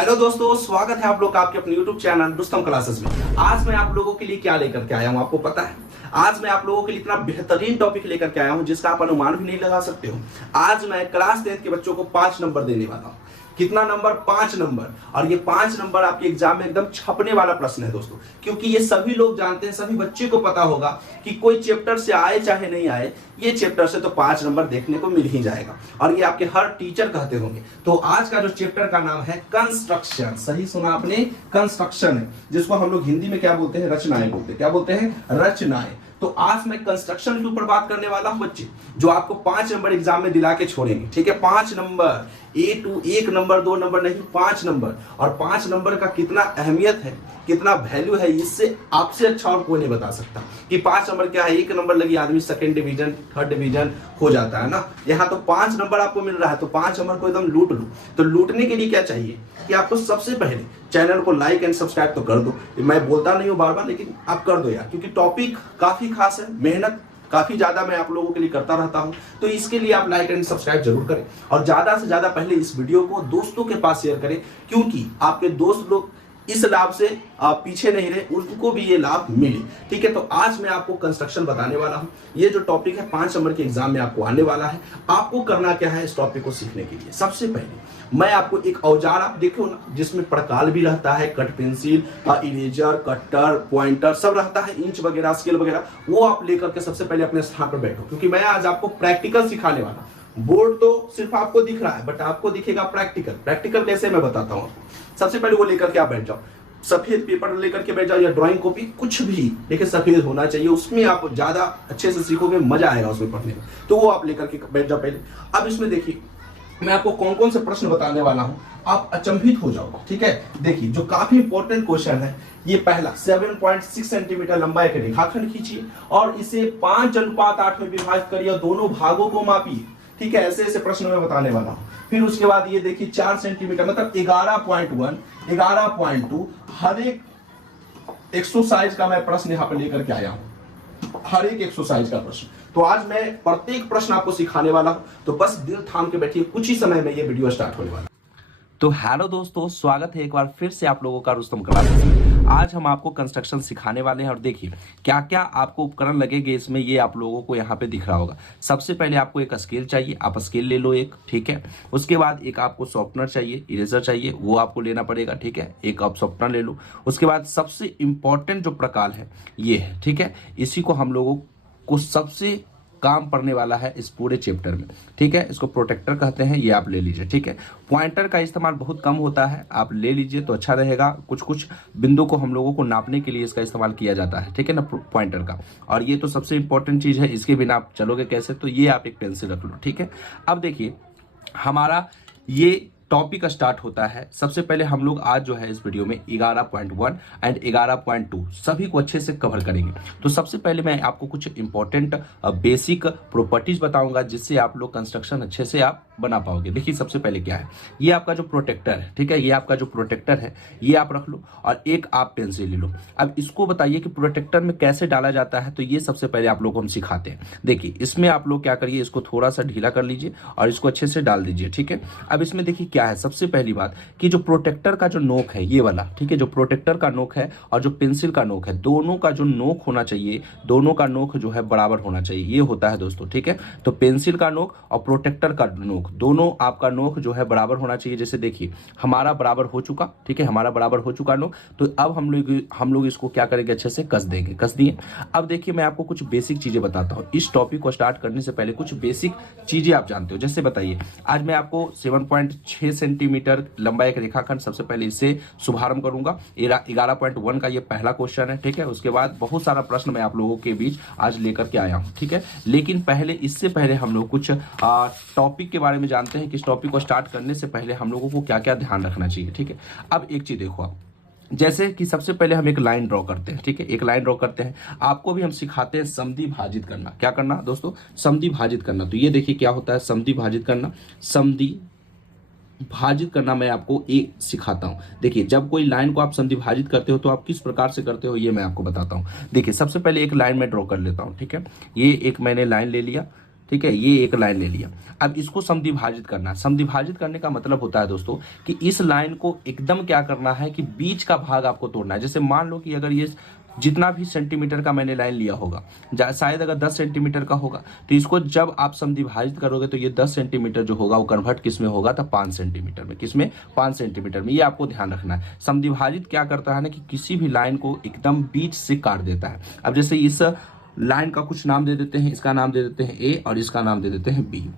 Hello दोस्तों, स्वागत है आप लोग का आपके अपने YouTube चैनल रुस्तम क्लासेस में। आज मैं आप लोगों के लिए क्या लेकर के आया हूं आपको पता है। आज मैं आप लोगों के लिए इतना बेहतरीन टॉपिक लेकर के आया हूं जिसका आप अनुमान भी नहीं लगा सकते हो। आज मैं क्लास 10 के बच्चों को 5 नंबर देने वाला हूं। कितना नंबर? 5 नंबर। और ये 5 नंबर आपके एग्जाम में एकदम छपने वाला प्रश्न है दोस्तों, क्योंकि ये सभी लोग जानते हैं, सभी बच्चे को पता होगा कि कोई चैप्टर से आए चाहे नहीं आए, ये चैप्टर से तो 5 नंबर देखने को मिल ही जाएगा। और ये आपके हर टीचर कहते होंगे। तो आज का जो चैप्टर का नाम है कंस्ट्रक्शन। सही सुना आपने, कंस्ट्रक्शन है, जिसको हम लोग हिंदी में क्या बोलते हैं? रचनाएं बोलते हैं। क्या बोलते हैं? रचनाएं। तो आज मैं कंस्ट्रक्शन के ऊपर बात करने वाला हूं बच्चे, जो आपको 5 नंबर एग्जाम में दिला के छोड़ेंगे। ठीक है, 5 नंबर, एक नंबर 2 नंबर नहीं, 5 नंबर। और 5 नंबर का कितना अहमियत है, कितना वैल्यू है, इससे आपसे अच्छा और कोई नहीं बता सकता कि 5 नंबर क्या है। 1 नंबर लगी आदमी सेकंड डिवीजन, थर्ड डिवीजन हो जाता है ना। यहाँ तो 5 नंबर आपको मिल रहा है, तो 5 नंबर को एकदम लूट लो। तो लूटने के लिए क्या चाहिए कि आपको सबसे पहले चैनल को लाइक एंड सब्सक्राइब तो कर दो। मैं बोलता नहीं हूँ बार बार, लेकिन आप कर दो यार, क्योंकि टॉपिक काफी खास है, मेहनत काफी ज्यादा मैं आप लोगों के लिए करता रहता हूं। तो इसके लिए आप लाइक एंड सब्सक्राइब जरूर करें और ज्यादा से ज्यादा पहले इस वीडियो को दोस्तों के पास शेयर करें, क्योंकि आपके दोस्त लोग इस लाभ से आप पीछे नहीं रहे, उनको भी ये लाभ मिले। ठीक है, तो आज मैं आपको कंस्ट्रक्शन बताने वाला हूं। ये जो टॉपिक है 5 नंबर के एग्जाम में आपको आने वाला है। आपको करना क्या है इस टॉपिक को सीखने के लिए? सबसे पहले मैं आपको एक औजार, आप देखो ना, जिसमें प्रकाल भी रहता है, cut pencil, eraser, cutter, pointer सब रहता है, इंच वगैरह, स्केल वगैरह, वो आप लेकर के सबसे पहले अपने स्थान पर बैठो, क्योंकि मैं आज आपको प्रैक्टिकल सिखाने वाला हूं। बोर्ड तो सिर्फ आपको दिख रहा है, बट आपको दिखेगा प्रैक्टिकल। प्रैक्टिकल कैसे मैं बताता हूं आपको। सबसे पहले वो लेकर के आप बैठ जाओ, सफेद पेपर लेकर के बैठ जाओ या ड्राइंग कॉपी, कुछ भी, लेकिन सफेद होना चाहिए। उसमें आप ज्यादा अच्छे से सीखोगे, मजा आएगा उसमें पढ़ने में। तो वो आप लेकर के बैठ जाओ पहले। अब इसमें देखिए मैं आपको कौन कौन से प्रश्न बताने वाला हूं, आप अचंभित हो जाओगे। ठीक है, देखिए जो काफी इंपॉर्टेंट क्वेश्चन है, ये पहला 7.6 सेंटीमीटर लंबाई का रेखाखंड खींचिए और इसे 5:8 में विभाजित करिए और दोनों भागों को मापिए। ठीक है, ऐसे ऐसे प्रश्न मैं बताने वाला हूं। फिर उसके बाद ये देखिए 4 सेंटीमीटर मतलब 11.1, 11.2, हर एक एक्सरसाइज का मैं प्रश्न यहां पर लेकर के आया हूं, हर एक एक्सरसाइज का प्रश्न। तो आज मैं प्रत्येक प्रश्न आपको सिखाने वाला हूं, तो बस दिल थाम के बैठिए, कुछ ही समय में ये वीडियो स्टार्ट होने वाला है। तो हेलो दोस्तों, स्वागत है एक बार फिर से आप लोगों का रुस्तम क्लासेस में। आज हम आपको कंस्ट्रक्शन सिखाने वाले हैं और देखिए क्या क्या आपको उपकरण लगेंगे इसमें, ये आप लोगों को यहाँ पे दिख रहा होगा। सबसे पहले आपको एक स्केल चाहिए, आप स्केल ले लो एक। ठीक है, उसके बाद एक आपको शॉर्पनर चाहिए, इरेजर चाहिए, वो आपको लेना पड़ेगा। ठीक है, एक आप शॉर्पनर ले लो। उसके बाद सबसे इंपॉर्टेंट जो प्रकार है ये है। ठीक है, इसी को हम लोगों को सबसे काम पड़ने वाला है इस पूरे चैप्टर में। ठीक है, इसको प्रोटेक्टर कहते हैं, ये आप ले लीजिए। ठीक है, पॉइंटर का इस्तेमाल बहुत कम होता है, आप ले लीजिए तो अच्छा रहेगा। कुछ कुछ बिंदु को हम लोगों को नापने के लिए इसका इस्तेमाल किया जाता है। ठीक है ना, पॉइंटर का। और ये तो सबसे इंपॉर्टेंट चीज है, इसके बिना आप चलोगे कैसे? तो ये आप एक पेंसिल रख लो। ठीक है, अब देखिए हमारा ये टॉपिक स्टार्ट होता है। सबसे पहले हम लोग आज जो है इस वीडियो में 11.1 एंड 11.2 सभी को अच्छे से कवर करेंगे। तो सबसे पहले मैं आपको कुछ इंपॉर्टेंट बेसिक प्रॉपर्टीज बताऊंगा, जिससे आप लोग कंस्ट्रक्शन अच्छे से आप बना पाओगे। देखिए सबसे पहले क्या है, ये आपका जो प्रोटेक्टर है। ठीक है, ये आपका जो प्रोटेक्टर है ये आप रख लो और एक आप पेंसिल ले लो। अब इसको बताइए कि प्रोटेक्टर में कैसे डाला जाता है, तो ये सबसे पहले आप लोग को हम सिखाते हैं। देखिए इसमें आप लोग क्या करिए, इसको थोड़ा सा ढीला कर लीजिए और इसको अच्छे से डाल दीजिए। ठीक है, अब इसमें देखिए क्या है, सबसे पहली बात कि जो प्रोटेक्टर का जो नोक है ये वाला, ठीक है, जो प्रोटेक्टर का नोक है और जो पेंसिल का नोक है, दोनों का जो नोक होना चाहिए, दोनों का नोक जो है बराबर होना चाहिए। ये होता है दोस्तों। ठीक है, तो पेंसिल का नोक और प्रोटेक्टर का नोक, दोनों आपका नोक जो है बराबर होना चाहिए। जैसे देखिए हमारा बराबर हो चुका। ठीक है, हमारा बराबर हो चुका नोक। तो अब हम लोग इसको क्या करेंगे, अच्छे से कस देंगे। कस दिए। अब देखिए मैं आपको कुछ बेसिक चीजें बताता हूं। इस टॉपिक को स्टार्ट करने से पहले कुछ बेसिक चीजें आप जानते हो। जैसे बताइए, आज मैं आपको 7.6 सेंटीमीटर लंबाई का रेखाखंड, सबसे पहले इससे शुभारंभ करूंगा। 11.1 का ये पहला क्वेश्चन है। ठीक है, उसके बाद बहुत सारा प्रश्न मैं आप लोगों के बीच आज लेकर के आया हूं। ठीक है, लेकिन पहले इससे पहले हम लोग कुछ टॉपिक के बारे में जानते हैं कि इस टॉपिक को स्टार्ट करने से पहले हम लोगों को क्या क्या ध्यान रखना चाहिए। ठीक है, अब एक चीज देखो आप, जैसे कि सबसे पहले हम एक लाइन ड्रॉ करते हैं। ठीक है, एक लाइन ड्रॉ करते हैं। आपको भी हम सिखाते हैं समद्वि भाजित करना। क्या करना दोस्तों? समद्वि भाजित करना। तो ये देखिए क्या होता है समद्वि भाजित करना। समद्वि भाजित करना मैं आपको एक सिखाता हूं। देखिए जब कोई लाइन को आप समद्वि भाजित करते हो तो आप किस प्रकार से करते हो ये मैं आपको बताता हूं। देखिए सबसे पहले एक लाइन में ड्रॉ कर लेता हूं। ठीक है, ये एक मैंने लाइन ले लिया। ठीक है, ये एक लाइन ले लिया। अब इसको समद्विभाजित करना है। समद्विभाजित करने का मतलब होता है दोस्तों कि इस लाइन को एकदम क्या करना है कि बीच का भाग आपको तोड़ना है। जैसे मान लो कि अगर ये जितना भी सेंटीमीटर का मैंने लाइन लिया होगा, शायद अगर 10 सेंटीमीटर का होगा, तो इसको जब आप समद्विभाजित करोगे तो ये 10 सेंटीमीटर जो होगा वो कन्वर्ट किस में होगा, तो 5 सेंटीमीटर में। किसमें? 5 सेंटीमीटर में। ये आपको ध्यान रखना है। समद्विभाजित क्या करता है ना कि किसी भी लाइन को एकदम बीच से काट देता है। अब जैसे इस लाइन का कुछ नाम दे देते हैं, इसका नाम दे देते हैं ए और इसका नाम दे देते हैं बी।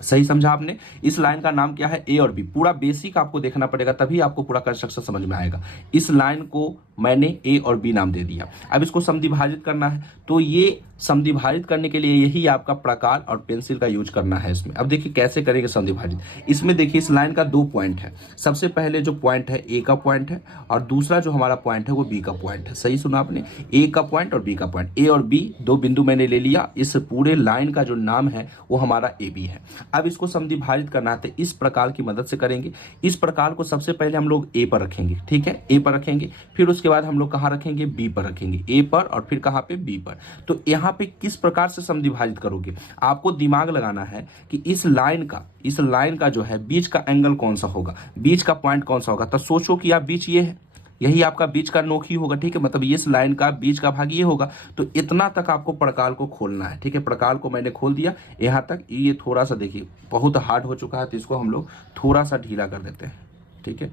सही समझा आपने? इस लाइन का नाम क्या है? ए और बी। पूरा बेसिक आपको देखना पड़ेगा, तभी आपको पूरा कंस्ट्रक्शन समझ में आएगा। इस लाइन को मैंने ए और बी नाम दे दिया। अब इसको समद्विभाजित करना है, तो ये समद्विभाजित करने के लिए यही आपका प्रकार और पेंसिल का यूज करना है इसमें। अब देखिए कैसे करेंगे समद्विभाजित। इसमें देखिए इस लाइन का 2 पॉइंट है। सबसे पहले जो पॉइंट है ए का पॉइंट है, और दूसरा जो हमारा पॉइंट है वो बी का पॉइंट है। सही सुना आपने? ए का पॉइंट और बी का पॉइंट। ए और बी 2 बिंदु मैंने ले लिया। इस पूरे लाइन का जो नाम है वो हमारा ए बी है। अब इसको समद्विभाजित करना है तो इस प्रकार की मदद से करेंगे। इस प्रकार को सबसे पहले हम लोग ए पर रखेंगे, ठीक है, ए पर रखेंगे। फिर उसके बाद हम लोग कहाँ रखेंगे? बी पर रखेंगे। ए पर और फिर कहाँ पे? बी पर। तो यहाँ पे किस प्रकार से समद्विभाजित करोगे, आपको दिमाग लगाना है कि इस लाइन का जो है बीच का एंगल कौन सा होगा, बीच का पॉइंट कौन सा होगा। तो सोचो कि आप बीच ये है, यही आपका बीच का नोक ही होगा, ठीक है, मतलब इस लाइन का बीच का भाग ये होगा। तो इतना तक आपको प्रकार को खोलना है, ठीक है। प्रकार को मैंने खोल दिया यहाँ तक। ये थोड़ा सा देखिए बहुत हार्ड हो चुका है, तो इसको हम लोग थोड़ा सा ढीला कर देते हैं, ठीक है।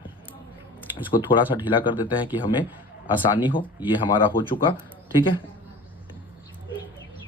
इसको थोड़ा सा ढीला कर देते हैं कि हमें आसानी हो। ये हमारा हो चुका, ठीक है,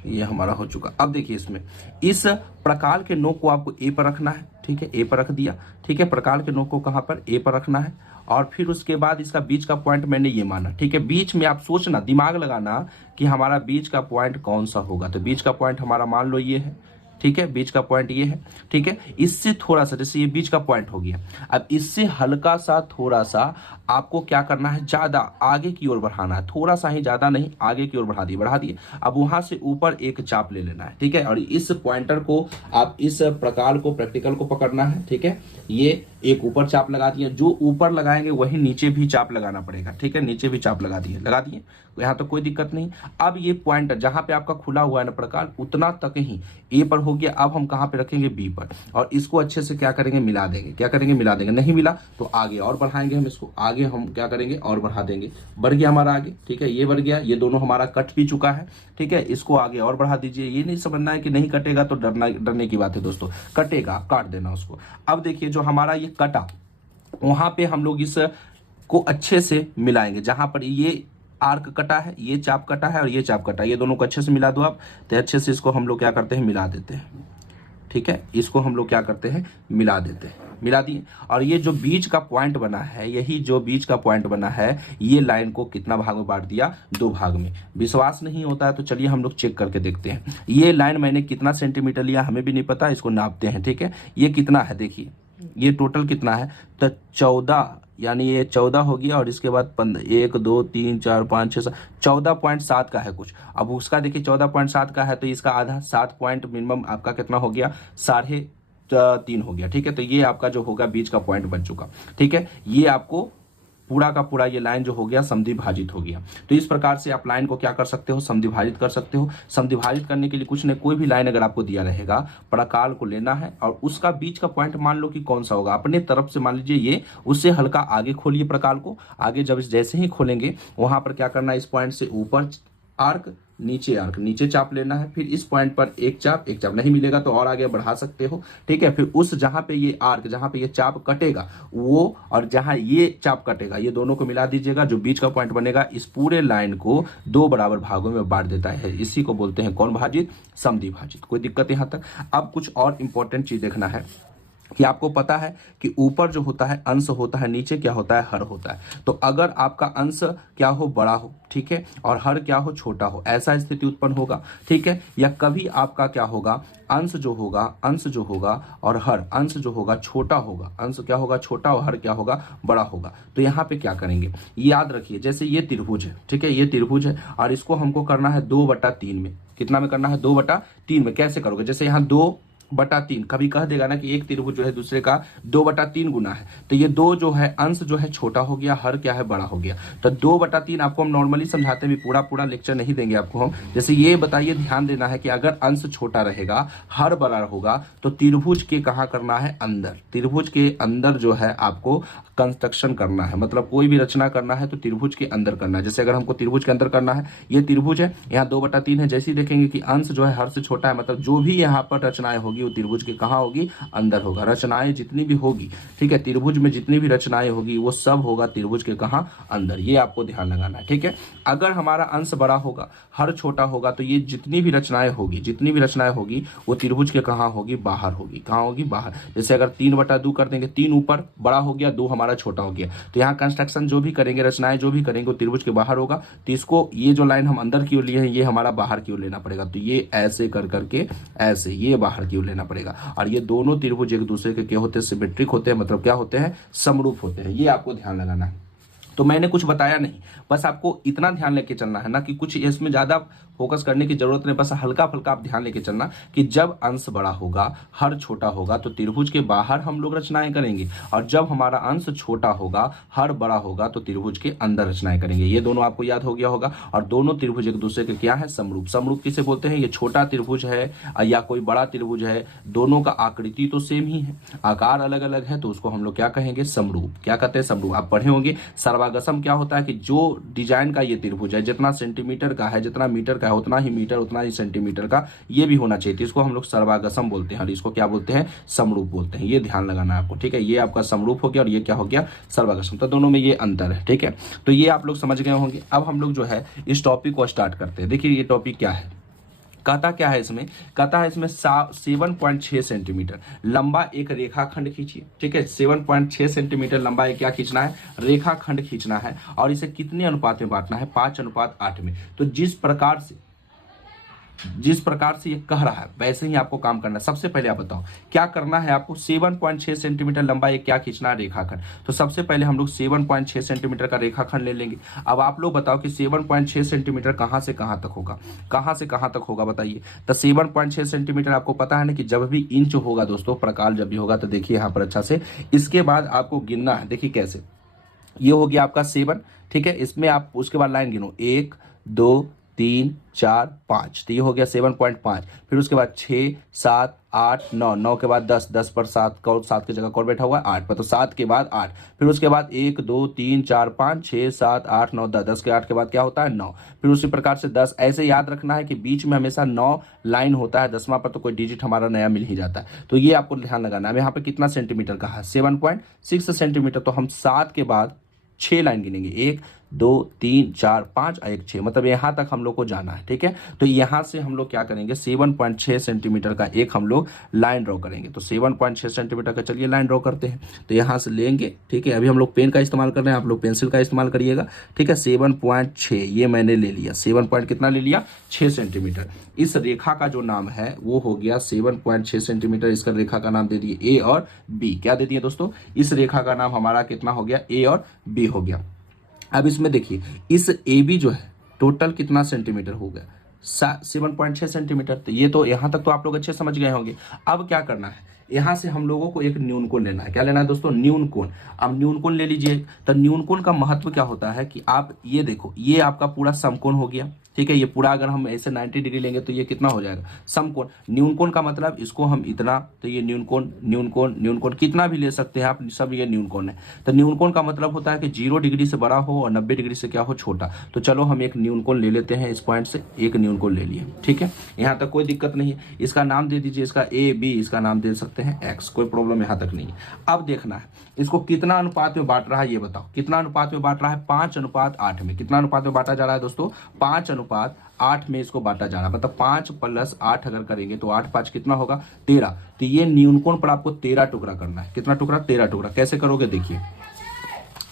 ये हमारा हो चुका। अब देखिए इसमें इस प्रकार के नोक को आपको ए पर रखना है, ठीक है, ए पर रख दिया, ठीक है। प्रकार के नोक को कहाँ पर? ए पर रखना है। और फिर उसके बाद इसका बीच का पॉइंट मैंने ये माना, ठीक है। बीच में आप सोचना, दिमाग लगाना कि हमारा बीच का पॉइंट कौन सा होगा। तो बीच का पॉइंट हमारा मान लो ये है, ठीक है, बीच का पॉइंट ये है, ठीक है। इससे थोड़ा सा, जैसे ये बीच का पॉइंट हो गया, अब इससे हल्का सा थोड़ा सा आपको क्या करना है, ज्यादा आगे की ओर बढ़ाना है। थोड़ा सा ही, ज्यादा नहीं, आगे की ओर बढ़ा दिए। अब वहां से ऊपर एक चाप ले लेना है, ठीक है। और इस पॉइंटर को आप इस प्रकार को, प्रैक्टिकल को पकड़ना है, ठीक है। ये एक ऊपर चाप लगा दिए, जो ऊपर लगाएंगे वही नीचे भी चाप लगाना पड़ेगा, ठीक है। नीचे भी चाप लगा दिए, यहाँ तो कोई दिक्कत नहीं। अब ये पॉइंटर जहां पे आपका खुला हुआ है ना प्रकार, उतना तक ही ए पर हो गया। अब हम कहाँ पे रखेंगे? बी पर। और इसको अच्छे से क्या करेंगे? मिला देंगे। क्या करेंगे? मिला देंगे। नहीं मिला तो आगे और बढ़ाएंगे हम इसको, आगे हम क्या करेंगे? और बढ़ा देंगे। बढ़ गया हमारा आगे, ठीक है, ये बढ़ गया। ये दोनों हमारा कट भी चुका है, ठीक है। इसको आगे और बढ़ा दीजिए। ये नहीं समझना है कि नहीं कटेगा तो डरने की बात है दोस्तों, कटेगा, काट देना उसको। अब देखिए जो हमारा ये कटा, वहां पे हम लोग इस को अच्छे से मिलाएंगे। जहां पर ये आर्क कटा है, ये चाप कटा है और ये चाप कटा है, ये दोनों को अच्छे से मिला दो आप। तो अच्छे से इसको हम लोग क्या करते हैं? मिला देते हैं, ठीक है। इसको हम लोग क्या करते हैं? मिला देते हैं। मिला दिए। और ये जो बीच का पॉइंट बना है, यही जो बीच का पॉइंट बना है, ये लाइन को कितना भाग में बांट दिया? 2 भाग में। विश्वास नहीं होता है तो चलिए हम लोग चेक करके देखते हैं। ये लाइन मैंने कितना सेंटीमीटर लिया हमें भी नहीं पता, इसको नापते हैं, ठीक है। ये कितना है देखिए, ये टोटल कितना है? तो 14, यानी ये 14 हो गया। और इसके बाद 1 2 3 4 5 6 7 14.7 का है कुछ। अब उसका देखिए 14.7 का है, तो इसका आधा 7 पॉइंट मिनिमम आपका कितना हो गया? 3.5 हो गया, ठीक है। तो ये आपका जो होगा बीच का पॉइंट बन चुका, ठीक है। ये आपको पूरा का पूरा ये लाइन जो हो गया समद्विभाजित हो गया। तो इस प्रकार से आप लाइन को क्या कर सकते हो? समद्विभाजित कर सकते हो। समद्विभाजित करने के लिए कुछ नहीं, कोई भी लाइन अगर आपको दिया रहेगा, प्रकार को लेना है और उसका बीच का पॉइंट मान लो कि कौन सा होगा, अपने तरफ से मान लीजिए ये, उससे हल्का आगे खोलिए प्रकार को। आगे जब जैसे ही खोलेंगे वहां पर क्या करना है? इस पॉइंट से ऊपर आर्क, नीचे चाप लेना है। फिर इस पॉइंट पर एक चाप नहीं मिलेगा तो और आगे बढ़ा सकते हो, ठीक है। फिर उस जहां पे ये आर्क, जहां पे ये चाप कटेगा वो, और जहां ये चाप कटेगा, ये दोनों को मिला दीजिएगा। जो बीच का पॉइंट बनेगा इस पूरे लाइन को 2 बराबर भागों में बांट देता है। इसी को बोलते हैं कौन भाजित? समद्विभाजित। कोई दिक्कत यहां तक? अब कुछ और इंपॉर्टेंट चीज देखना है कि आपको पता है कि ऊपर जो होता है अंश होता है, नीचे क्या होता है? हर होता है। तो अगर आपका अंश क्या हो? बड़ा हो, ठीक है, और हर क्या हो? छोटा हो, ऐसा स्थिति उत्पन्न होगा, ठीक है। या कभी आपका क्या होगा? अंश जो होगा और हर, अंश जो होगा छोटा होगा, अंश क्या होगा? छोटा, और हर क्या होगा? बड़ा होगा। तो यहाँ पे क्या करेंगे? याद रखिए, जैसे ये त्रिभुज है, ठीक है, ये त्रिभुज है और इसको हमको करना है 2/3 में। कितना में करना है? 2/3 में। कैसे करोगे? जैसे यहाँ 2 2/3, कभी कह देगा ना कि एक त्रिभुज जो है दूसरे का 2/3 गुना है, तो ये 2 जो है अंश जो है छोटा हो गया, हर क्या है बड़ा हो गया। तो 2/3 आपको हम नॉर्मली समझाते हैं, भी पूरा लेक्चर नहीं देंगे आपको हम। जैसे ये बताइए, ध्यान देना है कि अगर अंश छोटा रहेगा, हर बड़ा होगा, तो त्रिभुज के कहाँ करना है, अंदर। त्रिभुज के अंदर जो है आपको कंस्ट्रक्शन करना है, मतलब कोई भी रचना करना है तो त्रिभुज के अंदर करना है। जैसे अगर हमको त्रिभुज के अंदर करना है, ये त्रिभुज है, यहाँ 2/3 है, जैसे ही देखेंगे कि अंश जो है हर से छोटा है, मतलब जो भी यहाँ पर रचनाएं होगी वो त्रिभुज के कहाँ होगी, अंदर होगा। रचनाएं जितनी भी होगी, ठीक है, त्रिभुज में जितनी भी रचनाएं होगी वो सब होगा त्रिभुज के कहाँ, अंदर। ये आपको ध्यान लगाना है, ठीक है। अगर हमारा अंश बड़ा होगा, हर छोटा होगा, तो ये जितनी भी रचनाएं होगी वो त्रिभुज के कहाँ होगी, बाहर होगी। कहाँ होगी, बाहर। जैसे अगर 3/2 कर देंगे, 3 ऊपर बड़ा हो गया, 2 हमारा छोटा हो गया, तो यहाँ कंस्ट्रक्शन जो भी करेंगे, रचनाएं जो भी करेंगे वो त्रिभुज के बाहर होगा। तो इसको, ये जो लाइन हम अंदर की ओर लिए हैं, ये हमारा बाहर की ओर लेना पड़ेगा। तो ये ऐसे कर करके ऐसे, ये बाहर की ओर लेना पड़ेगा। और ये दोनों त्रिभुज एक दूसरे के क्या होते हैं, सिमेट्रिक होते हैं, मतलब क्या होते हैं, समरूप होते हैं। ये आपको ध्यान लगाना है। तो मैंने कुछ बताया नहीं, बस आपको इतना ध्यान लेके चलना है ना कि कुछ इसमें ज्यादा फोकस करने की जरूरत नहीं, बस हल्का फुल्का आप ध्यान लेके चलना कि जब अंश बड़ा होगा, हर छोटा होगा, तो त्रिभुज के बाहर हम लोग रचनाएं करेंगे, और जब हमारा अंश छोटा होगा, हर बड़ा होगा, तो त्रिभुज के अंदर रचनाएं करेंगे। ये दोनों आपको याद हो गया होगा। और दोनों त्रिभुज एक दूसरे के क्या है, समरूप। समरूप किसे बोलते हैं, ये छोटा त्रिभुज है या कोई बड़ा त्रिभुज है, दोनों का आकृति तो सेम ही है, आकार अलग अलग है, तो उसको हम लोग क्या कहेंगे, समरूप। क्या कहते हैं, समरूप। आप पढ़े होंगे सर्वागसम क्या होता है कि जो डिजाइन का ये त्रिभुज है, जितना सेंटीमीटर का है, जितना मीटर का है, उतना ही मीटर, उतना ही सेंटीमीटर का ये भी होना चाहिए। इसको हम लोग सर्वागसम बोलते हैं, और इसको क्या बोलते हैं, समरूप बोलते हैं। ये ध्यान लगाना है आपको, ठीक है। ये आपका समरूप हो गया और ये क्या हो गया, सर्वागसम। तो दोनों में ये अंतर है, ठीक है। तो ये आप लोग समझ गए होंगे। अब हम लोग जो है इस टॉपिक को स्टार्ट करते हैं। देखिए ये टॉपिक क्या है, कहता क्या है इसमें, कहता है इसमें 7.6 सेंटीमीटर लंबा एक रेखाखंड खींचिए, ठीक है। 7.6 सेंटीमीटर लंबा एक क्या खींचना है, रेखाखंड खींचना है, और इसे कितने अनुपात में बांटना है, 5:8 में। तो जिस प्रकार से ये कह रहा है वैसे ही आपको काम करना है। सबसे पहले आप बताओ क्या करना है आपको, 7.6 सेंटीमीटर लंबा एक क्या खींचना है, रेखाखंड। तो सबसे पहले हम लोग 7.6 सेंटीमीटर का रेखाखंड ले लेंगे। अब आप लोग बताओ कि 7.6 सेंटीमीटर कहां से कहां तक होगा, कहां से कहां तक होगा बताइए। तो 7.6 सेंटीमीटर आपको पता है ना कि जब भी इंच होगा दोस्तों, प्रकार जब भी होगा, तो देखिए यहाँ पर अच्छा से, इसके बाद आपको गिनना है। देखिए कैसे, ये हो गया आपका 7, ठीक है। इसमें आप उसके बाद लाइन गिनो, 1 2 3 4 5, तो ये हो गया 7.5। फिर उसके बाद 6 7 8 9, 9 के बाद 10, 10 पर 7 का, 7 की जगह कौन बैठा हुआ है, 8 पर, तो 7 के बाद 8। फिर उसके बाद 1 2 3 4 5 6 7 8 9 10, 10 के 8 के बाद क्या होता है, 9। फिर उसी प्रकार से 10। ऐसे याद रखना है कि बीच में हमेशा 9 लाइन होता है, 10वां पर तो कोई डिजिट हमारा नया मिल ही जाता है। तो ये आपको ध्यान लगाना है। यहाँ पे कितना सेंटीमीटर का है, 7.6 सेंटीमीटर। तो हम 7 के बाद 6 लाइन गिनेंगे, 1 2 3 4 5 और 1 6, मतलब यहां तक हम लोग को जाना है, ठीक है। तो यहां से हम लोग क्या करेंगे, 7.6 सेंटीमीटर का एक हम लोग लाइन ड्रॉ करेंगे। तो 7.6 सेंटीमीटर का चलिए लाइन ड्रॉ करते हैं। तो यहां से लेंगे, ठीक है। अभी हम लोग पेन का इस्तेमाल कर रहे हैं, आप लोग पेंसिल का इस्तेमाल करिएगा, ठीक है। 7.6 ये मैंने ले लिया, 7 कितना ले लिया, 6 सेंटीमीटर। इस रेखा का जो नाम है वो हो गया 7.6 सेंटीमीटर। इसका रेखा का नाम दे दिए ए और बी। क्या दे दिए दोस्तों, इस रेखा का नाम हमारा कितना हो गया, ए और बी हो गया। अब इसमें देखिए, इस ए बी जो है टोटल कितना सेंटीमीटर हो गया, 7.6 सेंटीमीटर। तो ये तो यहां तक तो आप लोग अच्छे समझ गए होंगे। अब क्या करना है, यहां से हम लोगों को एक न्यून कोण लेना है। क्या लेना है दोस्तों, न्यून कोण। अब न्यून कोण ले लीजिए। तो न्यून कोण का महत्व क्या होता है कि आप ये देखो, ये आपका पूरा समकोण हो गया, ठीक है। ये पूरा अगर हम ऐसे 90 डिग्री लेंगे तो ये कितना हो जाएगा, समकोण। न्यून कोण का मतलब इसको हम इतना, तो ये न्यून कोण, न्यून कोण, न्यून कोण कितना भी ले सकते हैं आप, सब ये न्यून कोण है। तो न्यून कोण का मतलब होता है कि 0 डिग्री से बड़ा हो और 90 डिग्री से क्या हो, छोटा। तो चलो हम एक न्यून कोण ले लेते हैं, इस पॉइंट से एक न्यून कोण ले लिए, ठीक है। यहाँ तक कोई दिक्कत नहीं है। इसका नाम दे दीजिए, इसका ए बी, इसका नाम दे सकते हैं एक्स, कोई प्रॉब्लम यहाँ तक नहीं है। अब देखना है इसको कितना अनुपात में बांट रहा है, ये बताओ कितना अनुपात में बांट रहा है, 5:8 में। कितना अनुपात में बांटा जा रहा है दोस्तों, 5:8 में इसको बांटा जा रहा है। मतलब 5 + 8 अगर करेंगे तो 8 5 कितना होगा, 13। तो ये न्यून कोण पर आपको 13 टुकड़ा करना है। कितना टुकड़ा, 13 टुकड़ा। कैसे करोगे देखिए,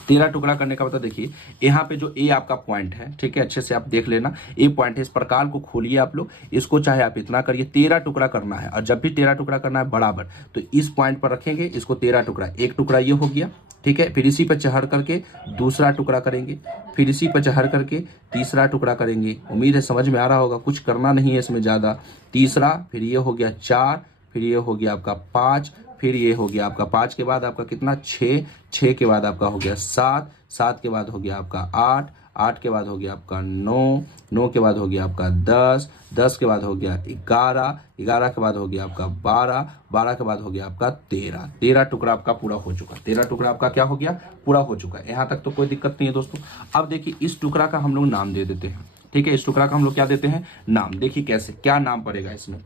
13 टुकड़ा करने का मतलब देखिए, यहाँ पे जो ए आपका पॉइंट है, ठीक है, अच्छे से आप देख लेना, ए पॉइंट है। इस प्रकार को खोलिए आप लोग, इसको चाहे आप इतना करिए, 13 टुकड़ा करना है। और जब भी 13 टुकड़ा करना है बराबर, तो इस पॉइंट पर रखेंगे इसको 13 टुकड़ा। एक टुकड़ा ये हो गया, ठीक है। फिर इसी पर चढ़ करके दूसरा टुकड़ा करेंगे, फिर इसी पर चढ़ करके तीसरा टुकड़ा करेंगे। उम्मीद है समझ में आ रहा होगा, कुछ करना नहीं है इसमें ज्यादा। तीसरा, फिर ये हो गया 4, फिर ये हो गया आपका 5, फिर ये हो गया आपका 5 के बाद आपका कितना 6, 6 के बाद आपका हो गया 7, 7 के बाद हो गया आपका 8, 8 के बाद हो गया आपका 9, 9 के बाद हो गया आपका 10, 10 के बाद हो गया 11, 11 के बाद हो गया आपका 12, 12 के बाद हो गया आपका 13, 13 टुकड़ा आपका पूरा हो चुका, 13 टुकड़ा आपका क्या हो गया, पूरा हो चुका है। यहाँ तक तो कोई दिक्कत नहीं है दोस्तों। अब देखिए इस टुकड़ा का हम लोग नाम दे देते हैं, ठीक है, इस टुकड़ा का हम लोग क्या देते हैं, नाम। देखिए कैसे, क्या नाम पड़ेगा इसमें,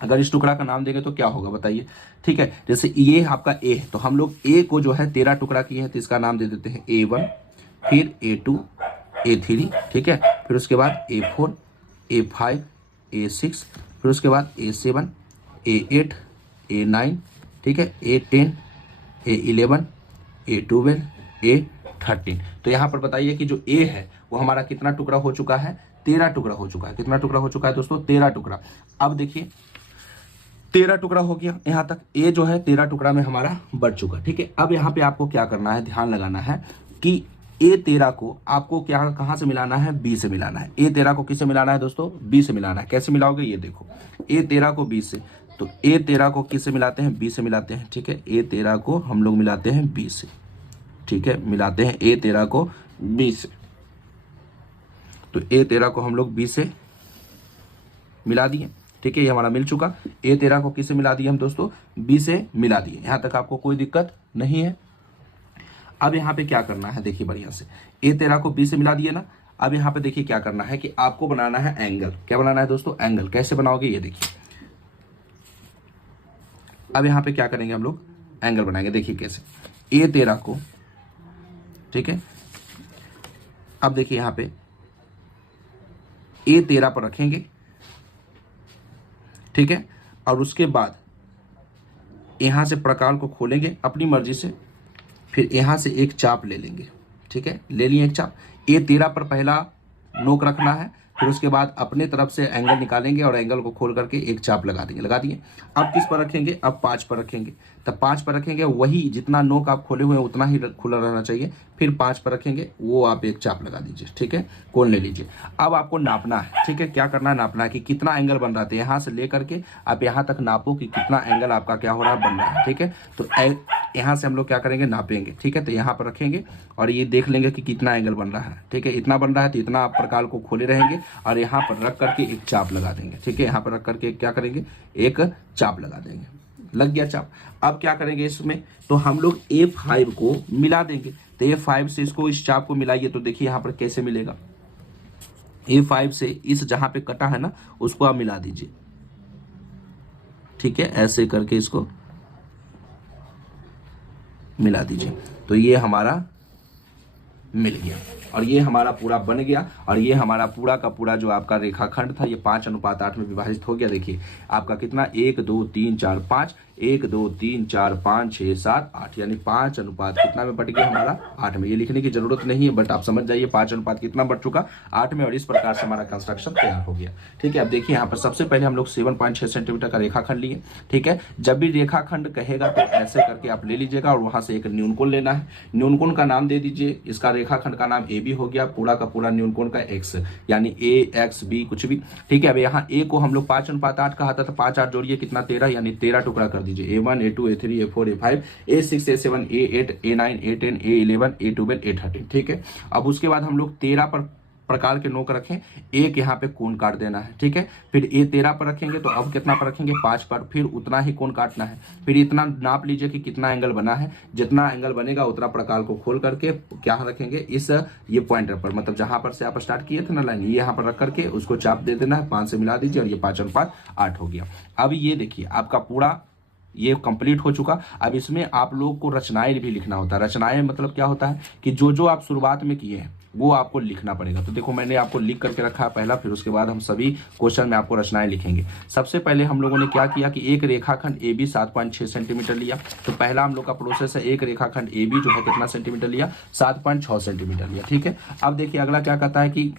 अगर इस टुकड़ा का नाम देंगे तो क्या होगा बताइए, ठीक है। जैसे ये आपका ए है, तो हम लोग ए को जो है 13 टुकड़ा किए हैं, तो इसका नाम दे देते हैं A1, फिर A2, A3, ठीक है, फिर उसके बाद A4, A5, A6, फिर उसके बाद A7, A8, A9, ठीक है, A10, A11, A12, A13। तो यहाँ पर बताइए कि जो A है वो हमारा कितना टुकड़ा हो चुका है, 13 टुकड़ा हो चुका है। कितना टुकड़ा हो चुका है दोस्तों, 13 टुकड़ा। अब देखिए 13 टुकड़ा हो गया, यहाँ तक ए जो है 13 टुकड़ा में हमारा बढ़ चुका, ठीक है। अब यहाँ पे आपको क्या करना है, ध्यान लगाना है कि A13 को आपको क्या कहाँ से मिलाना है, B से मिलाना है। A13 को किससे मिलाना है दोस्तों, B से मिलाना है। कैसे मिलाओगे ये देखो, A13 को B से, तो A13 को किससे मिलाते हैं, B से मिलाते हैं, ठीक है। A13 को हम लोग मिलाते हैं B से, ठीक है, मिलाते हैं A13 को B से। तो A13 को हम लोग B से मिला दिए, ठीक है, ये हमारा मिल चुका। A13 को किससे मिला दिए हम दोस्तों, B से मिला दिए। यहाँ तक आपको कोई दिक्कत नहीं है। अब यहाँ पे क्या करना है, देखिए बढ़िया से, A13 को B से मिला दिए ना। अब यहाँ पे देखिए क्या करना है कि आपको बनाना है एंगल। क्या बनाना है दोस्तों, एंगल। कैसे बनाओगे ये देखिए। अब यहाँ पे क्या करेंगे हम लोग, एंगल बनाएंगे। देखिए कैसे, A13 को, ठीक है, अब देखिए यहाँ पे A13 पर रखेंगे, ठीक है, और उसके बाद यहां से प्रकार को खोलेंगे अपनी मर्जी से, फिर यहां से एक चाप ले लेंगे, ठीक है, ले लिए एक चाप। A13 पर पहला नोक रखना है, फिर उसके बाद अपने तरफ से एंगल निकालेंगे और एंगल को खोल करके एक चाप लगा देंगे। लगा दिए। अब किस पर रखेंगे, अब 5 पर रखेंगे। तब 5 पर रखेंगे, वही जितना नोक आप खोले हुए हैं उतना ही खुला रहना चाहिए। फिर 5 पर रखेंगे, वो आप एक चाप लगा दीजिए, ठीक है, कोण ले लीजिए। अब आपको नापना है, ठीक है, क्या करना है, नापना है कि कितना एंगल बन रहा था। यहाँ से लेकर के आप यहाँ तक नापो कि कितना एंगल आपका क्या हो रहा है, बन रहा है, ठीक है। तो यहाँ से हम लोग क्या करेंगे, नापेंगे, ठीक है। तो यहाँ पर रखेंगे और ये देख लेंगे कि कितना एंगल बन रहा है, ठीक है, इतना बन रहा है, तो इतना आप प्रकार को खोले रहेंगे और यहाँ पर रख करके एक चाप लगा देंगे, ठीक है। यहाँ पर रख करके क्या करेंगे, एक चाप लगा देंगे। लग गया चाप। अब क्या करेंगे इसमें, तो हम लोग A5 को मिला देंगे। तो A5 से इसको, इस चाप को मिलाइए, तो देखिए यहाँ पर कैसे मिलेगा। A5 से इस जहां पे कटा है ना, उसको आप मिला दीजिए, ठीक है, ऐसे करके इसको मिला दीजिए। तो ये हमारा मिल गया और ये हमारा पूरा बन गया। और ये हमारा पूरा का पूरा जो आपका रेखाखंड था, ये 5:8 में विभाजित हो गया। देखिए आपका कितना, 1 2 3 4 5, 1 2 3 4 5 6 7 8, यानी 5 अनुपात कितना में बट गया हमारा, 8 में। ये लिखने की जरूरत नहीं है, बट आप समझ जाइए 5 अनुपात कितना बढ़ चुका, 8 में। और इस प्रकार से हमारा कंस्ट्रक्शन तैयार हो गया, ठीक है। अब देखिए यहाँ पर सबसे पहले हम लोग 7.6 सेंटीमीटर का रेखाखंड लिए, ठीक है। जब भी रेखाखंड कहेगा तो ऐसे करके आप ले लीजिएगा और वहां से एक न्यूनकोण लेना है। न्यूनकोण का नाम दे दीजिए, इसका रेखाखंड का नाम AB हो गया, पूरा का पूरा न्यूनकोण का X, यानी AXB कुछ भी, ठीक है। अब यहाँ A को हम लोग 5:8 कहा था, तो 5 8 जोड़िए कितना, 13, यानी 13 टुकड़ा कर दीजिए। A1 A2 A3 A4 A5 A6 A7 A8 A9 A10 A11 A12 A13, ठीक है। अब उसके बाद हम लोग 13 पर प्रकार के नोक रखें, एक यहाँ पे कोण काट देना है, ठीक है। फिर A13 पर रखेंगे, तो अब कितना पर रखेंगे, 5 पर, फिर उतना ही कोण काटना है। फिर इतना नाप लीजिए कि कितना एंगल बना है, जितना एंगल बनेगा उतना प्रकार को खोल करके क्या रखेंगे, इस ये पॉइंटर पर, मतलब जहां पर से आप स्टार्ट किए थे ना लाइन, ये यहाँ पर रख करके उसको चाप दे देना है, 5 से मिला दीजिए और ये 5:8 हो गया। अब ये देखिए आपका पूरा ये कंप्लीट हो चुका। अब इसमें आप लोग को रचनाएं भी लिखना होता है। रचनाएं मतलब क्या होता है कि जो जो आप शुरुआत में किए हैं वो आपको लिखना पड़ेगा। तो देखो मैंने आपको लिख करके रखा है पहला, फिर उसके बाद हम सभी क्वेश्चन में आपको रचनाएं लिखेंगे। सबसे पहले हम लोगों ने क्या किया कि एक रेखाखंड AB 7.6 सेंटीमीटर लिया। तो पहला हम लोग का प्रोसेस है, एक रेखाखंड AB जो है कितना सेंटीमीटर लिया, 7.6 सेंटीमीटर लिया, ठीक है। अब देखिए अगला क्या कहता है कि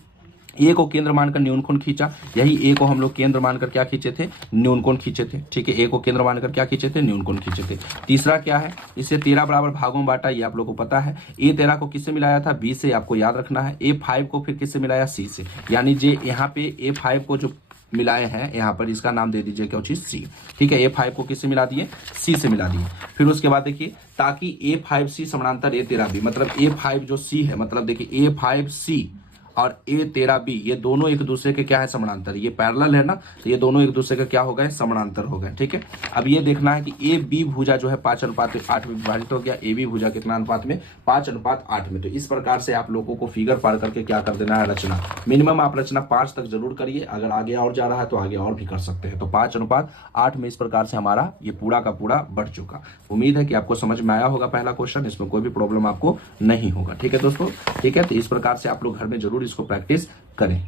ए को केंद्र मानकर न्यूनकोण खींचा। यही ए को हम लोग केंद्र मानकर क्या खींचे थे, न्यूनकोण खींचे थे, ठीक है। ए को केंद्र मानकर क्या खींचे थे, न्यूनकोण खींचे थे। तीसरा क्या है, इसे 13 बराबर भागों में बांटा, ये आप लोग को पता है। A13 को किससे मिलाया था, B से, आपको याद रखना है। A5 को फिर किससे मिलाया, C से, यानी जे यहाँ पे A5 को जो मिलाए हैं यहाँ पर, इसका नाम दे दीजिए क्या चीज सी। ठीक है, A5 को किससे मिला दिए, C से मिला दिए। फिर उसके बाद देखिए ताकि A5C समानांतर A13B, मतलब A5 जो C है, मतलब देखिए A5C और A13B ये दोनों एक दूसरे के क्या है, समानांतर। ये पैरेलल है ना, तो ये दोनों एक दूसरे का क्या हो गए, समानांतर हो गए। ठीक है, अब ये देखना है कि AB भुजा जो है 5:8 में विभाजित हो गया, AB भुजा कितना अनुपात में, 5:8 में। तो इस प्रकार से आप लोगों को फिगर पढ़ करके क्या कर देना है, रचना। मिनिमम आप रचना 5 तक जरूर करिए, अगर आगे और जा रहा है तो आगे और भी कर सकते हैं। तो 5:8 में इस प्रकार से हमारा ये पूरा का पूरा बढ़ चुका। उम्मीद है कि आपको समझ में आया होगा पहला क्वेश्चन, इसमें कोई भी प्रॉब्लम आपको नहीं होगा। ठीक है दोस्तों, ठीक है, तो इस प्रकार से आप लोग घर में जरूर इसको प्रैक्टिस करें।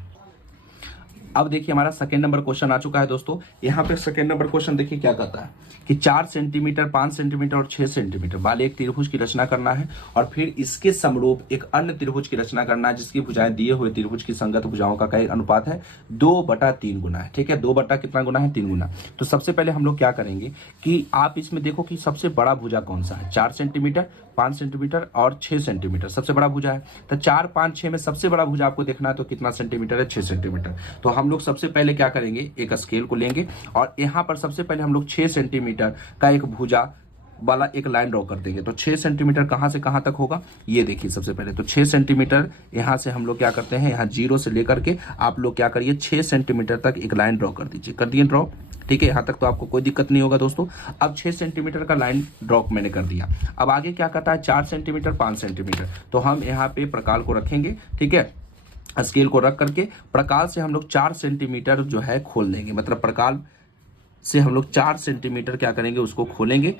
अब देखिए हमारा सेकंड नंबर क्वेश्चन आ चुका है दोस्तों। यहाँ पे सेकंड नंबर क्वेश्चन देखिए क्या कहता है कि 4 सेंटीमीटर, 5 सेंटीमीटर और 6 सेंटीमीटर वाले एक त्रिभुज की रचना करना है और फिर इसके समरूप एक अन्य त्रिभुज की रचना करना है जिसकी भुजाएं दिए हुए त्रिभुज की संगत भुजाओं का क्या अनुपात है, 2/3 गुना है। ठीक है, 2 बटा कितना गुना है, 3 गुना। तो सबसे पहले हम लोग क्या करेंगे कि आप इसमें देखो कि सबसे बड़ा भुजा कौन सा है, 4 सेंटीमीटर, 5 सेंटीमीटर और 6 सेंटीमीटर सबसे बड़ा भुजा है। तो 4, 5, 6 में सबसे बड़ा भुजा आपको देखना है तो कितना सेंटीमीटर है, 6 सेंटीमीटर। तो हम लोग सबसे पहले क्या करेंगे, एक स्केल को लेंगे और यहाँ पर सबसे पहले हम लोग 6 सेंटीमीटर का एक भुजा वाला एक लाइन ड्रॉ कर देंगे। तो 6 सेंटीमीटर कहाँ से कहाँ तक होगा, ये देखिए सबसे पहले तो 6 सेंटीमीटर यहाँ से हम लोग क्या करते हैं, यहाँ 0 से लेकर के आप लोग क्या करिए 6 सेंटीमीटर तक एक लाइन ड्रॉ कर दीजिए। कर दिए ड्रॉ, ठीक है, यहाँ तक तो आपको कोई दिक्कत नहीं होगा दोस्तों। अब 6 सेंटीमीटर का लाइन ड्रॉप मैंने कर दिया। अब आगे क्या कहता है, 4 सेंटीमीटर, 5 सेंटीमीटर। तो हम यहाँ पे प्रकाल को रखेंगे, ठीक है, स्केल को रख करके प्रकाल से हम लोग 4 सेंटीमीटर जो है खोल देंगे, मतलब प्रकाल से हम लोग 4 सेंटीमीटर क्या करेंगे, उसको खोलेंगे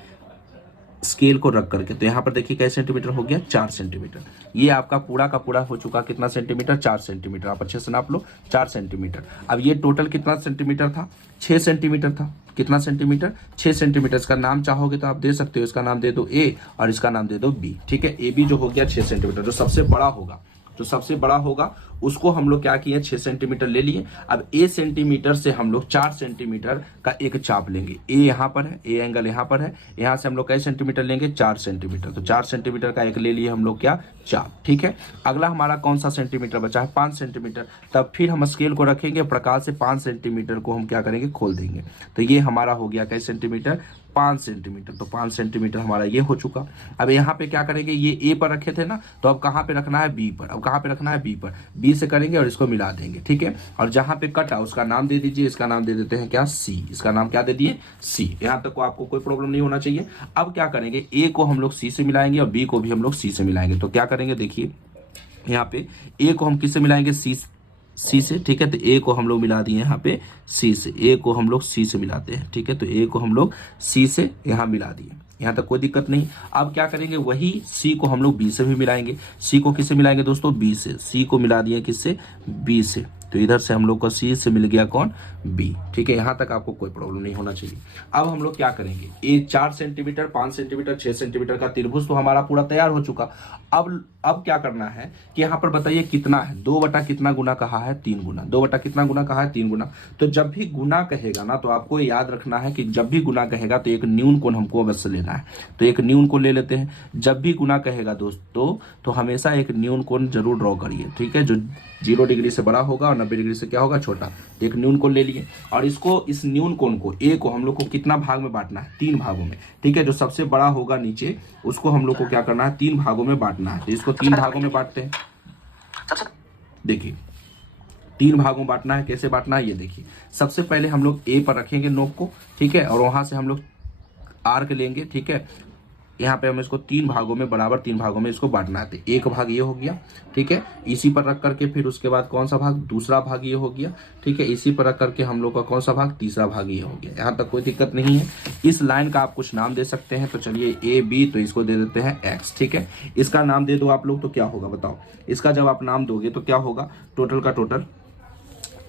स्केल को रख करके। तो यहाँ पर देखिए कैसे सेंटीमीटर हो गया, 4 सेंटीमीटर। ये आपका पूरा का पूरा हो चुका कितना सेंटीमीटर, 4 सेंटीमीटर। आप अच्छे से नाप लो, 4 सेंटीमीटर। अब ये टोटल कितना सेंटीमीटर था, 6 सेंटीमीटर था। कितना सेंटीमीटर, 6 सेंटीमीटर। इसका नाम चाहोगे तो आप दे सकते हो, इसका नाम दे दो A और इसका नाम दे दो B। ठीक है, AB जो हो गया 6 सेंटीमीटर। जो सबसे बड़ा होगा, जो सबसे बड़ा होगा उसको हम लोग क्या किए, 6 सेंटीमीटर ले लिए। अब A सेंटीमीटर से हम लोग 4 सेंटीमीटर का एक चाप लेंगे। A यहाँ पर है, A एंगल यहाँ पर है, यहाँ से हम लोग कई सेंटीमीटर लेंगे, 4 सेंटीमीटर। तो 4 सेंटीमीटर का एक ले लिए हम लोग क्या, चाप। ठीक है, अगला हमारा कौन सा सेंटीमीटर बचा है, 5 सेंटीमीटर। तब फिर हम स्केल को रखेंगे, प्रकाश से 5 सेंटीमीटर को हम क्या करेंगे, खोल देंगे। तो ये हमारा हो गया कई सेंटीमीटर, 5 सेंटीमीटर। तो 5 सेंटीमीटर हमारा ये हो चुका। अब यहाँ पे क्या करेंगे, ये A पर रखे थे ना, तो अब कहाँ पे रखना है, B पर। अब कहाँ पे रखना है, B पर। B से करेंगे और इसको मिला देंगे। ठीक है, और जहां पे कटा उसका नाम दे दीजिए, इसका नाम दे देते हैं क्या, C। इसका नाम क्या दे दिए, C। यहां तक को आपको कोई प्रॉब्लम नहीं होना चाहिए। अब क्या करेंगे, A को हम लोग C से मिलाएंगे और B को भी हम लोग C से मिलाएंगे। तो क्या करेंगे, देखिए यहाँ पे A को हम किससे मिलाएंगे, C से। ठीक है, तो A को हम लोग मिला दिए यहाँ पे C से। A को हम लोग C से मिलाते हैं। ठीक है, तो A को हम लोग C से यहाँ मिला दिए, यहाँ तक कोई दिक्कत नहीं। अब क्या करेंगे, वही C को हम लोग B से भी मिलाएंगे। C को किससे मिलाएंगे दोस्तों, B से। C को मिला दिए किससे, B से। तो इधर से हम लोग को C से मिल गया कौन, B। ठीक है, यहाँ तक आपको कोई प्रॉब्लम नहीं होना चाहिए। अब हम लोग क्या करेंगे, ये 4 सेंटीमीटर, 5 सेंटीमीटर, 6 सेंटीमीटर का त्रिभुज तो हमारा पूरा तैयार हो चुका। अब क्या करना है कि यहाँ पर बताइए कितना है, 2 बटा कितना गुना कहा है, 3 गुना। 2 बटा कितना गुना कहा है, 3 गुना। तो जब भी गुना कहेगा ना, तो आपको याद रखना है कि जब भी गुना कहेगा तो एक न्यून कोण हमको अवश्य लेना है। तो एक न्यून कोण ले लेते हैं। जब भी गुना कहेगा दोस्तों तो हमेशा एक न्यून कोण जरूर ड्रॉ करिए। ठीक है, जो 0 डिग्री से बड़ा होगा और 90 डिग्री से क्या होगा, छोटा। तो एक न्यून कोण ले लिए और इसको, इस न्यून कोण को A को हम लोग को कितना भाग में बांटना है, 3 भागों में। ठीक है, जो सबसे बड़ा होगा नीचे उसको हम लोग को क्या करना है, 3 भागों में बांटना है। तो इसको 3 भागों में बांटते हैं। देखिए 3 भागों में बांटना है। कैसे बांटना है, ये देखिए। सबसे पहले हम लोग A पर रखेंगे नोक को, ठीक है, और वहां से हम लोग आर्क लेंगे। ठीक है, यहाँ पे हम इसको 3 भागों में, बराबर 3 भागों में इसको बांटना है। एक भाग ये हो गया, ठीक है, इसी पर रख करके फिर उसके बाद कौन सा भाग, दूसरा भाग ये हो गया। ठीक है, इसी पर रख करके हम लोग का कौन सा भाग, तीसरा भाग ये हो गया। यहाँ तक कोई दिक्कत नहीं है। इस लाइन का आप कुछ नाम दे सकते हैं। तो चलिए AB, तो इसको दे देते हैं X। ठीक है, इसका नाम दे दो आप लोग, तो क्या होगा बताओ। इसका जब आप नाम दोगे तो क्या होगा, टोटल का टोटल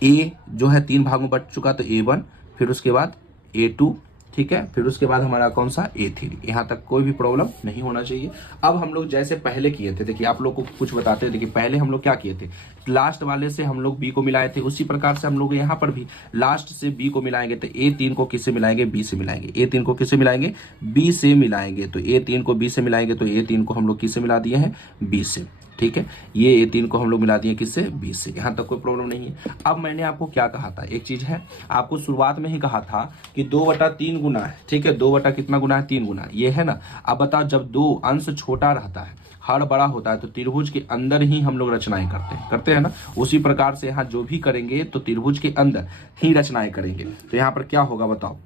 A जो है 3 भागों में बट चुका, तो A1, फिर उसके बाद A2, ठीक है, फिर उसके बाद हमारा कौन सा, A3। यहाँ तक कोई भी प्रॉब्लम नहीं होना चाहिए। अब हम लोग जैसे पहले किए थे, देखिए आप लोग को कुछ बताते हैं। देखिए पहले हम लोग क्या किए थे, लास्ट वाले से हम लोग B को मिलाए थे, उसी प्रकार से हम लोग यहाँ पर भी लास्ट से B को मिलाएंगे। तो A3 को किससे मिलाएंगे, B से मिलाएंगे। A3 को किससे मिलाएंगे, B से मिलाएंगे। तो A3 को B से मिलाएंगे, तो A3 को हम लोग किससे मिला दिए हैं, B से। ठीक है, ये A3 को हम लोग मिला दिए किससे, 20 से। यहाँ तक कोई प्रॉब्लम नहीं है। अब मैंने आपको क्या कहा था, एक चीज है, आपको शुरुआत में ही कहा था कि 2/3 गुना है, ठीक है, 2 बटा कितना गुना है, 3 गुना, ये है ना। अब बताओ, जब दो अंश छोटा रहता है, हर बड़ा होता है, तो त्रिभुज के अंदर ही हम लोग रचनाएं करते हैं ना। उसी प्रकार से यहाँ जो भी करेंगे तो त्रिभुज के अंदर ही रचनाएं करेंगे। तो यहाँ पर क्या होगा बताओ,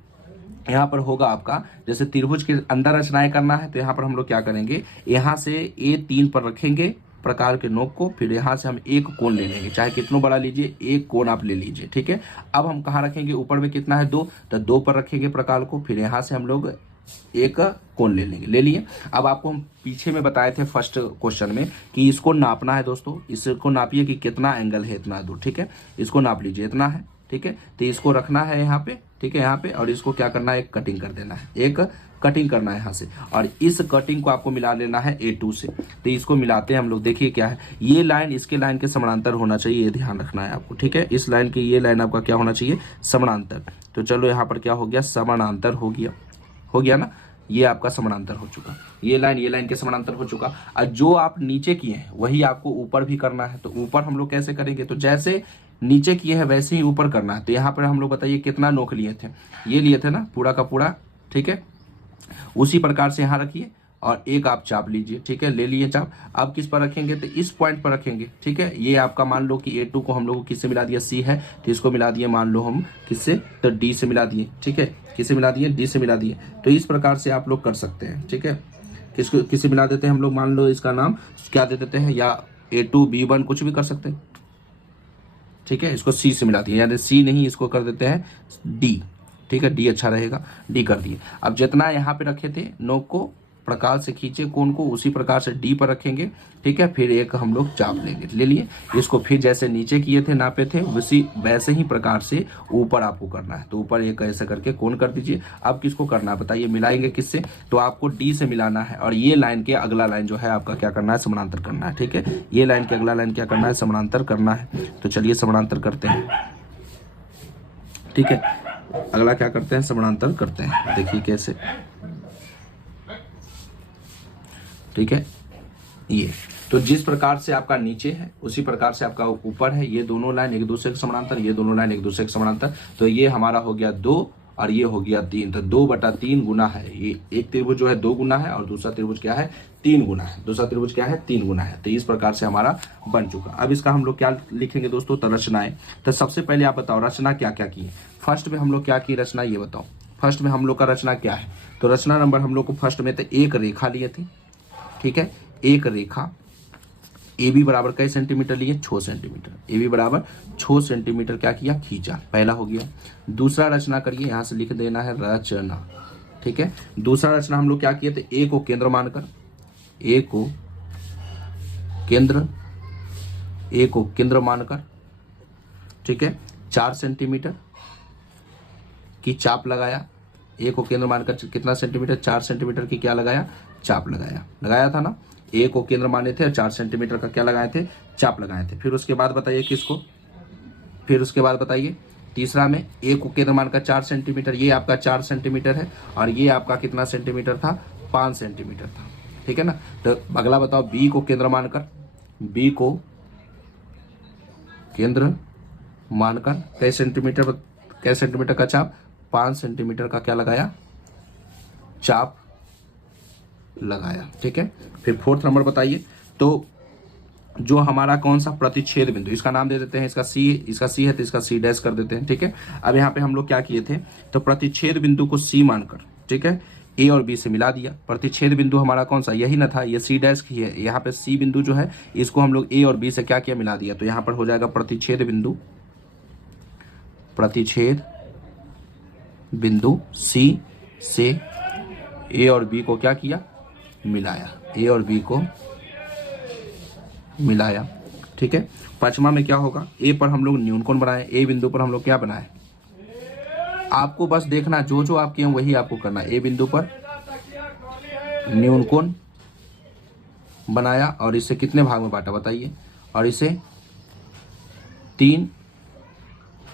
यहाँ पर होगा आपका, जैसे त्रिभुज के अंदर रचनाएं करना है तो यहाँ पर हम लोग क्या करेंगे, यहाँ से A3 पर रखेंगे प्रकार के नोक को, फिर यहाँ से हम एक कोण ले लेंगे, चाहे कितना बड़ा लीजिए, एक कोण आप ले लीजिए, ठीक है। अब हम कहाँ रखेंगे, ऊपर में कितना है 2, तो 2 पर रखेंगे प्रकार को, फिर यहाँ से हम लोग एक कोण ले लेंगे, ले लिए। अब आपको हम पीछे में बताए थे फर्स्ट क्वेश्चन में कि इसको नापना है दोस्तों, इसको नापिए कि कितना एंगल है इतना दूर, ठीक है, इसको नाप लीजिए, इतना है, ठीक है। तो इसको रखना है यहाँ पे, ठीक है, यहाँ पे, और इसको क्या करना है, एक कटिंग कर देना है, एक कटिंग करना है यहाँ से, और इस कटिंग को आपको मिला लेना है A2 से। तो इसको मिलाते हैं हम लोग, देखिए क्या है, ये लाइन इसके लाइन के समानांतर होना चाहिए, ये ध्यान रखना है आपको, ठीक है। इस लाइन की ये लाइन आपका क्या होना चाहिए, समानांतर। तो चलो यहाँ पर क्या हो गया, समानांतर हो गया ना, ये आपका समानांतर हो चुका, ये लाइन के समानांतर हो चुका। और जो आप नीचे किए हैं वही आपको ऊपर भी करना है। तो ऊपर हम लोग कैसे करेंगे, तो जैसे नीचे किए हैं वैसे ही ऊपर करना है। तो यहाँ पर हम लोग बताइए कितना नोक लिए थे, ये लिए थे ना पूरा का पूरा, ठीक है। उसी प्रकार से यहाँ रखिए और एक आप चाप लीजिए, ठीक है, ले लिए चाप। अब किस पर रखेंगे, तो इस पॉइंट पर रखेंगे, ठीक है। ये आपका मान लो कि A2 को हम लोग किससे मिला दिया, C है, तो इसको मिला दिए मान लो हम किससे, तो D से मिला दिए, ठीक है, किससे मिला दिए, D से मिला दिए। तो इस प्रकार से आप लोग कर सकते हैं, ठीक है। किससे मिला देते हैं हम लोग, मान लो इसका नाम क्या दे देते हैं, या A2 B1 कुछ भी कर सकते हैं, ठीक है। इसको C से मिला दिए, यानी C नहीं, इसको कर देते हैं D, ठीक है, D अच्छा रहेगा, D कर दिए। अब जितना यहाँ पे रखे थे नोक को, प्रकार से खींचे कोण को, उसी प्रकार से D पर रखेंगे, ठीक है। फिर एक हम लोग चाप लेंगे, ले लिए इसको, फिर जैसे नीचे किए थे नापे थे वैसे ही प्रकार से ऊपर आपको करना है। तो ऊपर एक ऐसे करके कोण कर दीजिए। अब किसको करना है बताइए, मिलाएंगे किससे, तो आपको D से मिलाना है, और ये लाइन के अगला लाइन जो है आपका क्या करना है, समानांतर करना है, ठीक है। ये लाइन के अगला लाइन क्या करना है, समानांतर करना है। तो चलिए समानांतर करते हैं, ठीक है। अगला क्या करते हैं, समानांतर करते हैं, देखिए कैसे, ठीक है। ये तो जिस प्रकार से आपका नीचे है उसी प्रकार से आपका ऊपर है। ये दोनों लाइन एक दूसरे के समानांतर, ये दोनों लाइन एक दूसरे के समानांतर। तो ये हमारा हो गया 2 और ये हो गया 3। तो 2/3 गुना है। ये एक त्रिभुज जो है 2 गुना है और दूसरा त्रिभुज क्या है, 3 गुना है। दूसरा त्रिभुज क्या है, 3 गुना है। तो इस प्रकार से हमारा बन चुका। अब इसका हम लोग क्या लिखेंगे दोस्तों, तो रचनाएं। तो सबसे पहले आप बताओ रचना क्या क्या की है। फर्स्ट में हम लोग क्या की रचना, ये बताओ। फर्स्ट में हम लोग का रचना क्या है, तो रचना नंबर हम लोग को फर्स्ट में तो एक रेखा लिए थे, ठीक है। एक रेखा AB बराबर कई सेंटीमीटर लिए, 6 सेंटीमीटर। AB बराबर 6 सेंटीमीटर क्या किया, खींचा, पहला हो गया। दूसरा रचना करिए, यहां से लिख देना है रचना, ठीक है। दूसरा रचना हम लोग क्या किए थे, A को केंद्र मानकर, A को केंद्र मानकर, ठीक है, 4 सेंटीमीटर की चाप लगाया। A को केंद्र मानकर कितना सेंटीमीटर, 4 सेंटीमीटर की क्या लगाया, चाप लगाया था ना। A को केंद्र माने थे और 4 सेंटीमीटर का क्या लगाए थे, चाप लगाए थे। फिर उसके बाद बताइए किसको, फिर उसके बाद बताइए तीसरा में A को केंद्र मानकर 4 सेंटीमीटर, ये आपका 4 सेंटीमीटर है और ये आपका कितना सेंटीमीटर था, 5 सेंटीमीटर था, ठीक है ना। तो अगला बताओ B को केंद्र मानकर, B को केंद्र मानकर कई सेंटीमीटर का चाप, 5 सेंटीमीटर का क्या लगाया, चाप लगाया, ठीक है। फिर फोर्थ नंबर बताइए, तो जो हमारा कौन सा प्रतिच्छेद बिंदु, इसका नाम दे देते हैं, इसका C है तो इसका C डैश कर देते हैं, ठीक है। अब यहाँ पे हम लोग क्या किए थे, तो प्रतिच्छेद बिंदु को C मानकर, ठीक है, A और B से मिला दिया। प्रतिच्छेद बिंदु हमारा कौन सा, यही ना था, ये C डैश की है। यहाँ पे C बिंदु जो है इसको हम लोग A और B से क्या किया, मिला दिया। तो यहाँ पर हो जाएगा प्रतिच्छेद बिंदु C से A और B को क्या किया, मिलाया, A और B को मिलाया, ठीक है। पांचवा में क्या होगा, A पर हम लोग न्यूनकोण बनाए, A बिंदु पर हम लोग क्या बनाए, आपको बस देखना जो जो आप किए वही आपको करना है। A बिंदु पर न्यूनकोण बनाया और इसे कितने भाग में बांटा बताइए, और इसे 3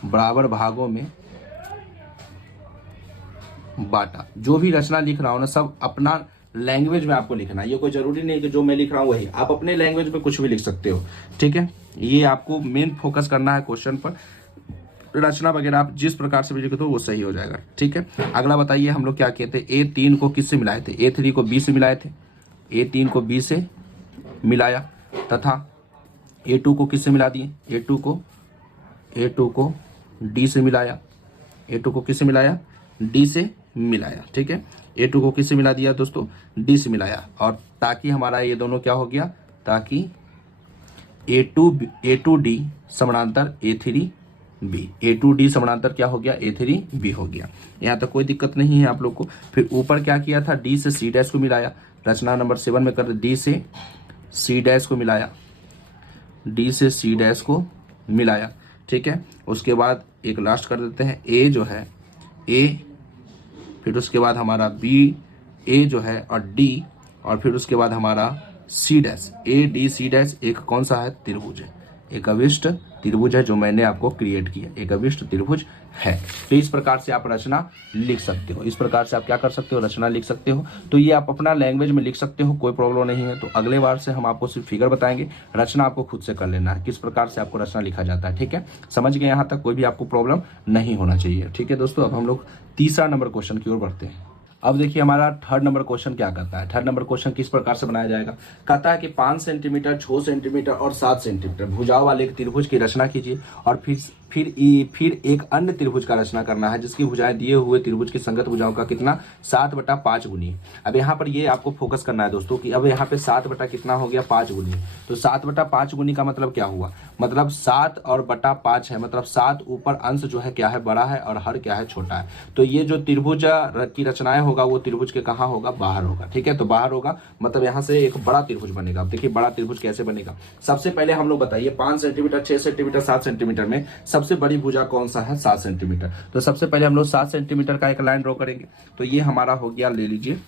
बराबर भागों में बांटा। जो भी रचना लिख रहा हूं ना, सब अपना लैंग्वेज में आपको लिखना है। ये कोई जरूरी नहीं है कि जो मैं लिख रहा हूँ वही, आप अपने लैंग्वेज में कुछ भी लिख सकते हो, ठीक है। ये आपको मेन फोकस करना है क्वेश्चन पर, रचना वगैरह आप जिस प्रकार से भी लिखते हो वो सही हो जाएगा, ठीक है। अगला बताइए हम लोग क्या कहते हैं, A3 को किससे मिलाए थे, A3 को B से मिलाए थे, A3 को B से मिलाया, तथा A2 को किससे मिला दिए, A2 को D से मिलाया, A2 को किससे मिलाया, D से मिलाया, ठीक है। A2 को किससे मिला दिया दोस्तों, D से मिलाया, और ताकि हमारा ये दोनों क्या हो गया, ताकि A2D समानांतर A3B, A2D समानांतर क्या हो गया, A3B हो गया। यहाँ तक कोई दिक्कत नहीं है आप लोग को। फिर ऊपर क्या किया था, D से C' को मिलाया, रचना नंबर 7 में कर D से C' को मिलाया, D से C' को मिलाया, ठीक है। उसके बाद एक लास्ट कर देते हैं A जो है A, फिर उसके बाद हमारा B, A जो है और D, और फिर उसके बाद हमारा C', ADC' एक कौन सा है, त्रिभुज है, एक अविष्ट त्रिभुज है जो मैंने आपको क्रिएट किया, एक अविष्ट त्रिभुज है। तो इस प्रकार से आप रचना लिख सकते हो, इस प्रकार से आप क्या कर सकते हो, रचना लिख सकते हो। तो ये आप अपना लैंग्वेज में लिख सकते हो, कोई प्रॉब्लम नहीं है। तो अगले बार से हम आपको सिर्फ फिगर बताएंगे, रचना आपको खुद से कर लेना है, किस प्रकार से आपको रचना लिखा जाता है, ठीक है। समझ गए, यहाँ तक कोई भी आपको प्रॉब्लम नहीं होना चाहिए, ठीक है दोस्तों। अब हम लोग तीसरा नंबर क्वेश्चन की ओर बढ़ते हैं। अब देखिए हमारा थर्ड नंबर क्वेश्चन क्या करता है, थर्ड नंबर क्वेश्चन किस प्रकार से बनाया जाएगा, कहता है कि 5 सेंटीमीटर, 6 सेंटीमीटर और 7 सेंटीमीटर भुजाओं वाले एक त्रिभुज की रचना कीजिए, और फिर एक अन्य त्रिभुज का रचना करना है जिसकी भुजाएं दिए हुए त्रिभुज की संगत भुजाओं का कितना 7/5 गुनी। अब यहाँ पर ये आपको फोकस करना है दोस्तों कि अब यहाँ पे 7 बटा कितना हो गया, 5 गुनी। तो 7/5 गुनी का मतलब क्या हुआ, मतलब 7 और बटा 5 है, मतलब 7 ऊपर अंश जो है क्या है, बड़ा है, और हर क्या है, छोटा है। तो ये जो त्रिभुज की रचनाएं होगा वो त्रिभुज के कहाँ होगा, बाहर होगा, ठीक है। तो बाहर होगा मतलब यहाँ से एक बड़ा त्रिभुज बनेगा। अब देखिए बड़ा त्रिभुज कैसे बनेगा, सबसे पहले हम लोग बताइए 5 सेंटीमीटर, 6 सेंटीमीटर, 7 सेंटीमीटर में सबसे बड़ी भुजा कौन सा है, 7 सेंटीमीटर। तो सबसे पहले हम लोग 7 सेंटीमीटर का एक लाइन ड्रॉ करेंगे। तो ये हमारा हो गया, ले लीजिए